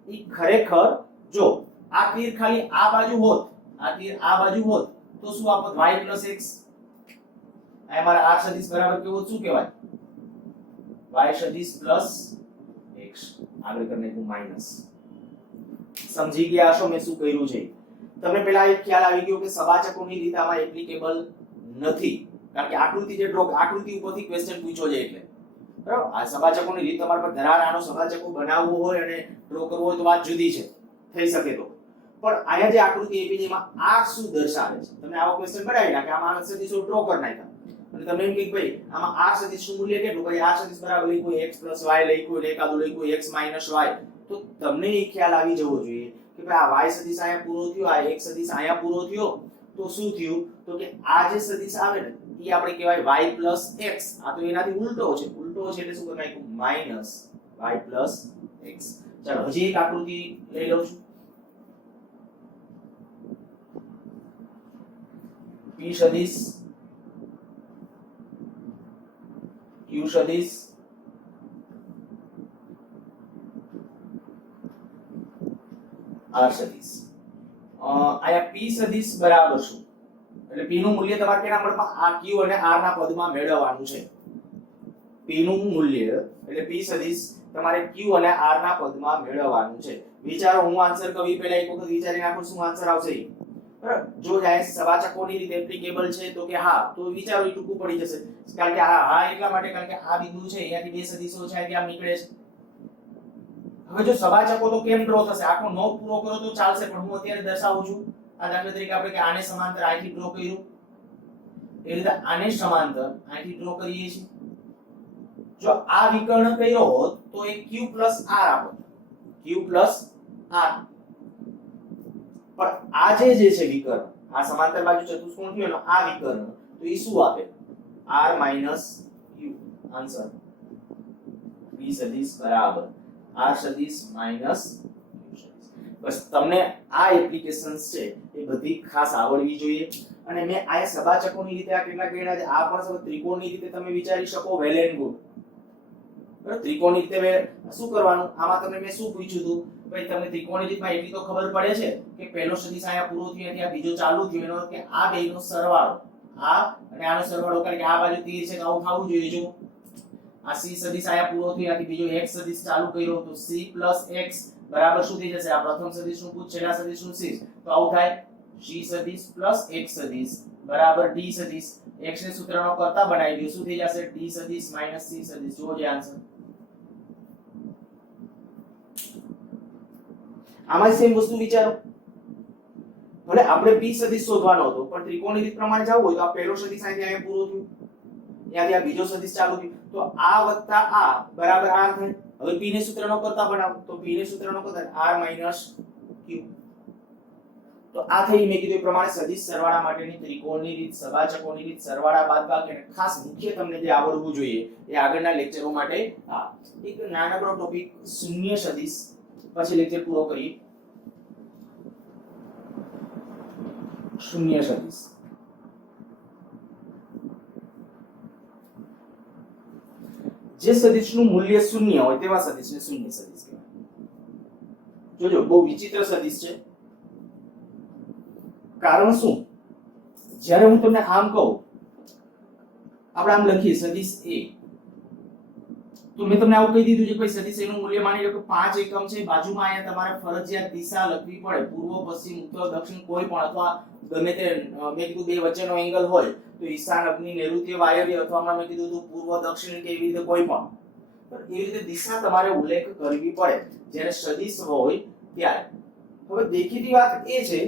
એ ખરેખર જો આ તીર ખાલી આ બાજુ હોત, આ તીર આ બાજુ હોત તો શું આપત? y + x. આ મારા r સદિશ બરાબર કેવો શું કહેવાય? y સદિશ + x. આગળ કરીને હું માઈનસ. સમજી ગયા હશો મેં શું કર્યું છે? તમને પહેલા એક ખ્યાલ આવી ગયો કે સબાચકોની રીત આમાં એપ્લિકેબલ નથી, કારણ કે આકૃતિ જે ડ્રો, આકૃતિ ઉપરથી ક્વેશ્ચન પૂછ્યો છે એટલે, બરાબર. આ સબાચકોની રીત તમારા પર ધરારાનો સબાચકો બનાવવો હોય અને ડ્રો કરવો હોય તો વાત જુદી છે, થઈ શકે તો. પણ અહીંયા જે આકૃતિ આપી છે એમાં આ શું દર્શાવે છે? તમને આવો ક્વેશ્ચન બનાવી નાખે, આમાં સદિશો ડ્રો કરી નાખ્યા અને તમે એમ કે ભાઈ આમાં r સદિશનું મૂલ્ય કેટલું? ભાઈ r સદિશ બરાબર લખ્યું x + y લખ્યું, એકાદું લખ્યું x - y. તો તમને એ ખ્યાલ આવી જવો જોઈએ કે ભાઈ આ y સદિશ અહીંયા પૂરો થયો, આ x સદિશ અહીંયા પૂરો થયો, તો શું થયું? તો કે આ જે સદિશ આવે ને એ આપણે કહેવાય y + x. આ તો એનાથી ઉલટો છે, ઉલટો છે એટલે શું કરી નાખ્યું? -y + x. ચાલો હજી એક આકૃતિ લઈ લઉં છું. p સદિશ, q સદિશ, r સદિશ. આયા p સદિશ બરાબર શું? એટલે p નું મૂલ્ય તમારે કેના પદમાં? આ q અને r ના પદમાં મેળવવાનું છે. p નું મૂલ્ય એટલે p સદિશ તમારે q અને r ના પદમાં મેળવવાનું છે. વિચારો, હું આન્સર કવી પહેલા એક વખત વિચારી નાખો શું આન્સર આવશે. બરાબર, જો જાય સબાચકોની રીતે એપ્લિકેબલ છે તો કે હા, તો વિચારો એ ટૂંકું પડી જશે. કારણ કે હા એટલા માટે કારણ કે આ બિંદુ છે અહીંયાથી બે સદિશો છે ત્યાં નીકળે છે. હવે જો સબાચકો તો કેમ ડ્રો થશે? આખો નો પૂરો કરો તો ચાલશે, પણ હું અત્યારે દર્શાવું છું. આ દાખલા તરીકે આપણે કે આને સમાંતર અહીંથી ડ્રો કર્યું, એ રીતે આને સમાંતર અહીંથી ડ્રો કરીએ છીએ. જો આ વિકર્ણ કર્યો હોત તો એ q + r આપત, q + r. પણ આ જે છે વિકર્ણ, આ સમાંતર બાજુ ચતુષ્કોણ થયો ને આ વિકર્ણ, તો એ શું આપે? r - q. આન્સર p સદિશ બરાબર r સદિશ - q સદિશ. બસ તમને આ એપ્લિકેશન્સ છે એ બધી ખાસ આવડવી જોઈએ. અને મેં આ સબાચકોની રીતે આ કેટલા કર્યા છે, આ પણ ત્રિકોણની રીતે તમે વિચારી શકો, વેલ એન્ડ ગુડ. બરાબર, ત્રિકોણની રીતે શું કરવાનું? આમાં તમને મેં શું પૂછ્યું હતું? ભાઈ તમને ત્રિકોણની રીતમાં એટલી તો ખબર પડે છે કે પહેલો સદિશ અહીંયા પૂરો થયો અને આ બીજો ચાલુ થયો, એનો અર્થ કે આ બેયનો સરવાળો, આ અને આનો સરવાળો, કારણ કે આ બાજુ તીર છે તો આવું થવું જોઈએ. જો આ c સદિશ અહીંયા પૂરો થયો, આથી બીજો x સદિશ ચાલુ કર્યો તો c + x બરાબર શું થઈ જશે? આ પ્રથમ સદિશનું પૂછ છેલ્લા સદિશનું શીર્ષ, તો આવું થાય c સદિશ + x સદિશ બરાબર d સદિશ. x ને સૂત્રનો કરતા બનાવી દો, શું થઈ જશે? d સદિશ - c સદિશ. જો જે આન્સર આમાં સેમ વસ્તુ વિચારો. ભલે આપણે p સદિશ શોધવાનો હતો પણ ત્રિકોણની રીત પ્રમાણે જવું હોય તો આ પહેલો સદિશ અહીંથી અહીંયા પૂરો થયો, ત્યાંથી આ બીજો સદિશ ચાલુ થયો, તો આ વત્તા આ બરાબર r થાય. હવે p ને સૂત્રનો કરતા બનાવો તો p ને સૂત્રનો કરતા r માઈનસ q. તો આ થઈ મેં કીધું એ પ્રમાણે સદિશ સરવાળા માટેની ત્રિકોણની રીત, સબાચકોની રીત, સરવાળા બાદબાકી અને ખાસ મુખ્ય તમને જે આવડવું જોઈએ એ આગળના લેક્ચરો માટે આ એક નાનકડો ટોપિક શૂન્ય સદિશ, પછી લેક્ચર પૂરો કરીએ. શૂન્ય સદિશ જે સદિશનું મૂલ્ય શૂન્ય હોય તેવા સદિશને શૂન્ય સદિશ કહેવાય. જોજો બહુ વિચિત્ર સદિશ છે. કારણ શું? જ્યારે હું તમને આમ કહું, આપણે આમ લખીએ સદિશ a, તો મેં તમને આવું કહી દીધું છે ભાઈ સદિશ a નું મૂલ્ય માની લો કે 5 એકમ છે, બાજુમાં અહીંયા તમારે ફરજિયાત દિશા લખવી પડે, પૂર્વ પશ્ચિમ ઉત્તર દક્ષિણ કોઈ પણ, અથવા ગમે તે મેં કીધું બે વચ્ચેનો એંગલ હોય તો ઈશાન અગ્નિ નૈઋત્ય વાયવ્ય, અથવા મેં કીધું હતું પૂર્વ દક્ષિણ કે એવી રીતે કોઈ પણ, એવી રીતે દિશા તમારે ઉલ્લેખ કરવી પડે જ્યારે સદિશ હોય ત્યારે. હવે દેખીતી વાત એ છે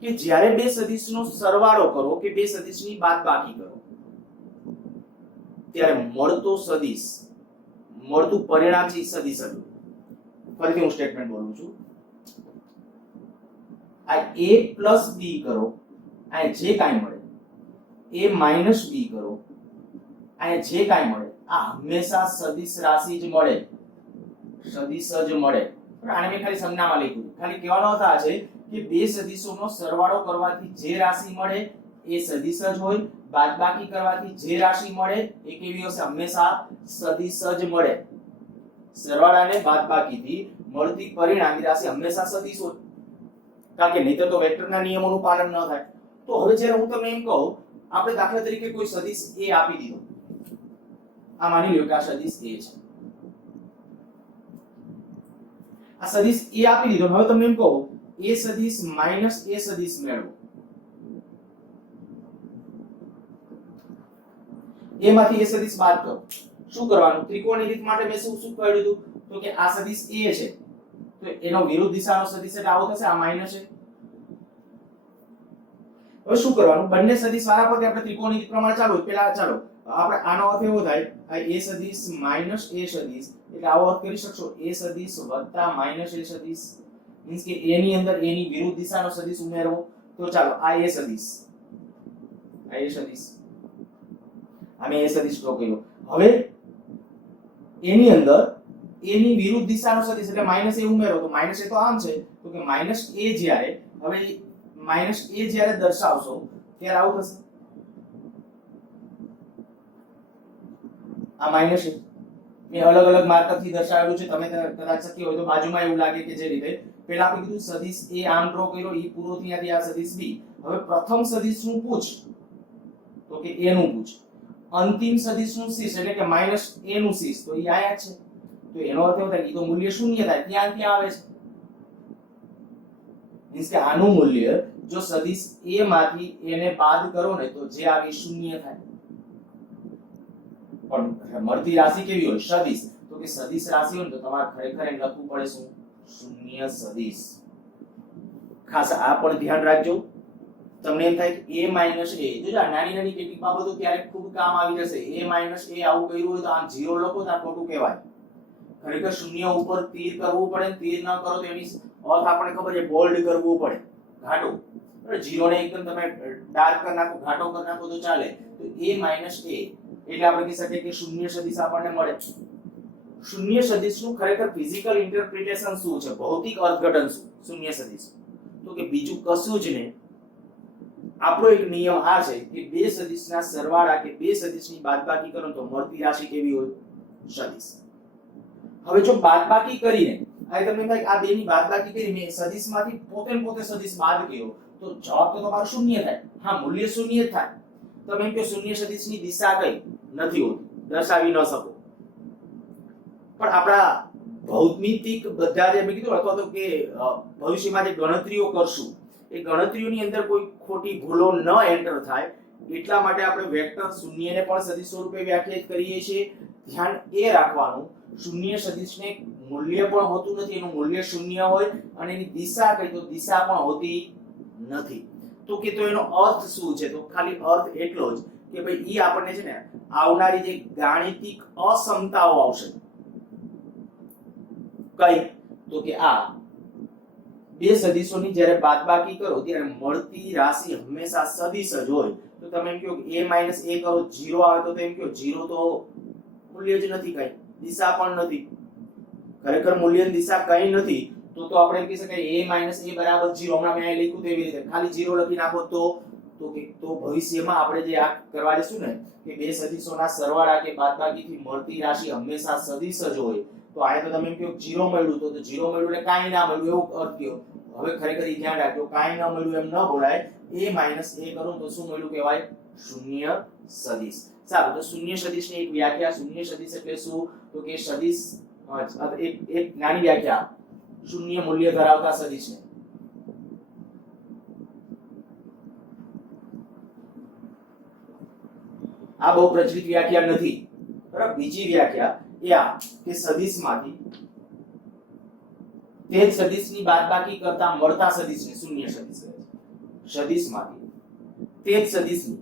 કે જ્યારે બે સદિશનો સરવાળો કરો કે બે સદિશની બાદબાકી કરો ત્યારે મળતું પરિણામ છે સદિશ હતું. ફરીથી હું સ્ટેટમેન્ટ બોલું છું, આ a + b કરો, આ જે કાંઈ મળે, a - b કરો, આ જે કાંઈ મળે, આ હંમેશા સદિશ રાશિ જ મળે, સદિશ જ મળે. આને મેં ખાલી સંજ્ઞામાં લખ્યું, ખાલી કહેવાનો અર્થ આ છે કે બે સદિશોનો સરવાળો કરવાથી જે રાશિ મળે એ સદિશ જ હોય, બાદબાકી કરવાથી જે રાશિ મળે એ કેવી હશે? હંમેશા સદિશ જ મળે. સરવાળાને બાદબાકીથી મળતી પરિણામી રાશિ હંમેશા સદિશ હોય, કારણ કે નહીતર તો વેક્ટરના નિયમોનું પાલન ન થાય. તો હવે જ્યારે હું તમને એમ કહું, આપણે દાખલા તરીકે કોઈ સદિશ a આપી દીધો, આ માની લ્યો કે આ સદિશ a છે, આ સદિશ a આપી દીધો. હવે તમને એમ કહું a સદિશ માઈનસ a સદિશ મેળવો, a માંથી a સદિશ બાદ કરો. શું કરવાનું? ત્રિકોણની રીત માટે મેં શું કહ્યું હતું? તો કે આ સદિશ a છે તો એનો વિરુદ્ધ દિશાનો સદિશ એટલે આવો થશે, આ માઈનસ છે. હવે શું કરવાનું? બંને સદિશ વાળા પર આપણે ત્રિકોણની રીત પ્રમાણે ચાલો, પહેલા ચાલો આપણે આનો અર્થ એવો થાય, આ a સદિશ માઈનસ a સદિશ એટલે આવો અર્થ કરી શકશો, a સદિશ વત્તા માઈનસ a સદિશ, મીન્સ કે a ની અંદર a ની વિરુદ્ધ દિશાનો સદિશ ઉમેરવો. તો ચાલો આ a સદિશ, આ a સદિશ, અમે a સદિશ ડ્રો કર્યો. હવે a ની અંદર a ની વિરુદ્ધ દિશાનો સદિશ એટલે માઈનસ a ઉમેરો, તો માઈનસ a તો આમ છે, તો કે માઈનસ a જ્યારે, હવે માઈનસ a જ્યારે દર્શાવશો ત્યારે આવું થશે, આ માઈનસ a મેં અલગ અલગ માર્કર થી દર્શાવેલું છે, તમે કદાચ શક્ય હોય તો બાજુમાં એવું લાગે કે જે રીતે પહેલા આપણે કીધું સદિશ a આમ ડ્રો કર્યો, ઈ પૂરો થયાથી આ સદિશ b. હવે પ્રથમ સદિશનું પૂછ તો કે a નું પૂછ, અંતિમ સદિશનું શીર્ષ એટલે કે માઈનસ a નું શીર્ષ તો ઈ આયા છે, તો એનો અર્થ એવો થાય કે ઈ તો મૂલ્ય શૂન્ય થાય, ત્યાં આવે છે. મીન્સ કે આનું મૂલ્ય જો સદિશ a માંથી a ને બાદ કરો ને તો જે આવે શૂન્ય થાય. પણ મળતી રાશિ કેવી હોય? સદિશ. તો કે સદિશ રાશિ હોય તો તમારે ખરેખર એમ લખવું પડે શું? શૂન્ય સદિશ. ખાસ આ પણ ધ્યાન રાખજો, તમને એમ થાય કે a માઈનસ a, જોજો આ નાની નાની કેટલીક બાબતો ક્યારેક ખૂબ કામ આવી જશે. a માઈનસ a આવું કર્યું હોય તો આમ 0 લખો તો આ ખોટું કહેવાય. ખરેખર શૂન્ય ઉપર તીર કરવું પડે, તીર ન કરો તો એની અર્થ આપણને ખબર છે બોલ્ડ કરવું પડે, ઘાટો. 0 ને એકદમ તમે ડાર્ક કરી નાખો, ઘાટો કરી નાખો તો ચાલે. તો a માઈનસ a એટલે આપણે કહી શકીએ કે શૂન્ય સદિશ આપણને મળે. શૂન્ય સદિશનું ખરેખર ફિઝિકલ ઇન્ટરપ્રિટેશન શું છે, ભૌતિક અર્થઘટન શું શૂન્ય સદિશ? તો કે બીજું કશું જ નહીં, આપણો એક નિયમ આ છે કે બે સદિશના સરવાળા કે બે સદિશની બાદબાકી કરો તો મળતી રાશિ કેવી હોય? સદિશ. હવે જો બાદબાકી કરીને આ તમને થાય કે આ બે ની બાદબાકી કરી મેં સદિશમાંથી પોતે સદિશ બાદ કર્યો તો જવાબ તો તમારો શૂન્ય થાય. હા, મૂલ્ય શૂન્ય જ થાય. તમે એમ કે શૂન્ય સદિશની દિશા કઈ નથી હોતી, દર્શાવી ન શકો. પણ આપણા ભૌમિતિક બધા જે મેં કીધું અથવા તો કે ભવિષ્યમાં જે ગણતરીઓ કરશું એ ગણતરીઓની અંદર કોઈ ખોટી ભૂલો ન એન્ટર થાય એટલા માટે આપણે વેક્ટર શૂન્યને પણ સદિશ સ્વરૂપે વ્યાખ્યાયિત કરીએ છીએ. ધ્યાન એ રાખવાનું શૂન્ય સદિશને મૂલ્ય પણ હોતું નથી, એનું મૂલ્ય શૂન્ય હોય અને એની દિશા કઈ તો દિશા પણ હોતી નથી. તો કે તો એનો અર્થ શું છે? તો ખાલી અર્થ એટલો જ કે ભાઈ ઈ આપણને છે ને આવનારી જે ગાણિતિક અસમતાઓ આવશે કઈ, તો કે આ બે સદિશોની જ્યારે બાદબાકી કરો ત્યારે મળતી રાશિ હંમેશા સદિશ જ હોય. તો તમે એમ કહો કે a - a કરો 0 આવે તો એમ કહો 0 તો મૂલ્ય જ નથી, કઈ દિશા પણ નથી. ખરેખર મૂલ્યની દિશા કઈ નથી. તો આપણે એમ કહી શકાય a - a બરાબર 0. હમણાં મેં અહીં લખ્યું તેવી રીતે ખાલી 0 લખી નાખો તો ભવિષ્યમાં આપણે જે આ કરવા જશું ને કે બે સદિશોના સરવાળા કે બાદબાકીથી મળતી રાશિ હંમેશા સદિશ જ હોય. તો આ તો તમે એમ કહો 0 મળ્યું તો 0 મળ્યું એટલે કાંઈ ના મળ્યું એવું અર્થ થયો. હવે ખરેખર ઈ ધ્યાન રાખજો, કાંઈ ન મળ્યું એમ ન બોલાય. a - a કરો તો શું મળ્યું કહેવાય? શૂન્ય સદિશ. સારું, તો શૂન્ય સદિશની એક વ્યાખ્યા. શૂન્ય સદિશ એટલે શું? તો કે સદિશ એક નાની વ્યાખ્યા શૂન્ય મૂલ્ય ધરાવતા સદિશને આ બહુ પ્રચલિત વ્યાખ્યા નથી. બરાબર, બીજી વ્યાખ્યા એ આ કે સદિશમાંથી તે જ સદિશની બાદબાકી કરતા મળતા સદિશને શૂન્ય સદિશ કહે છે. સદિશમાંથી તે જ સદિશની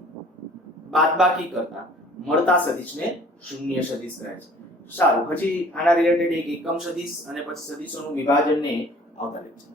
બાદબાકી કરતા મળતા સદિશને શૂન્ય સદિશ કહે છે. સારું, હજી આના રિલેટેડ એક એકમ સદિશ અને પછી સદિશોનું વિભાજન ને આવતા લેક્ચર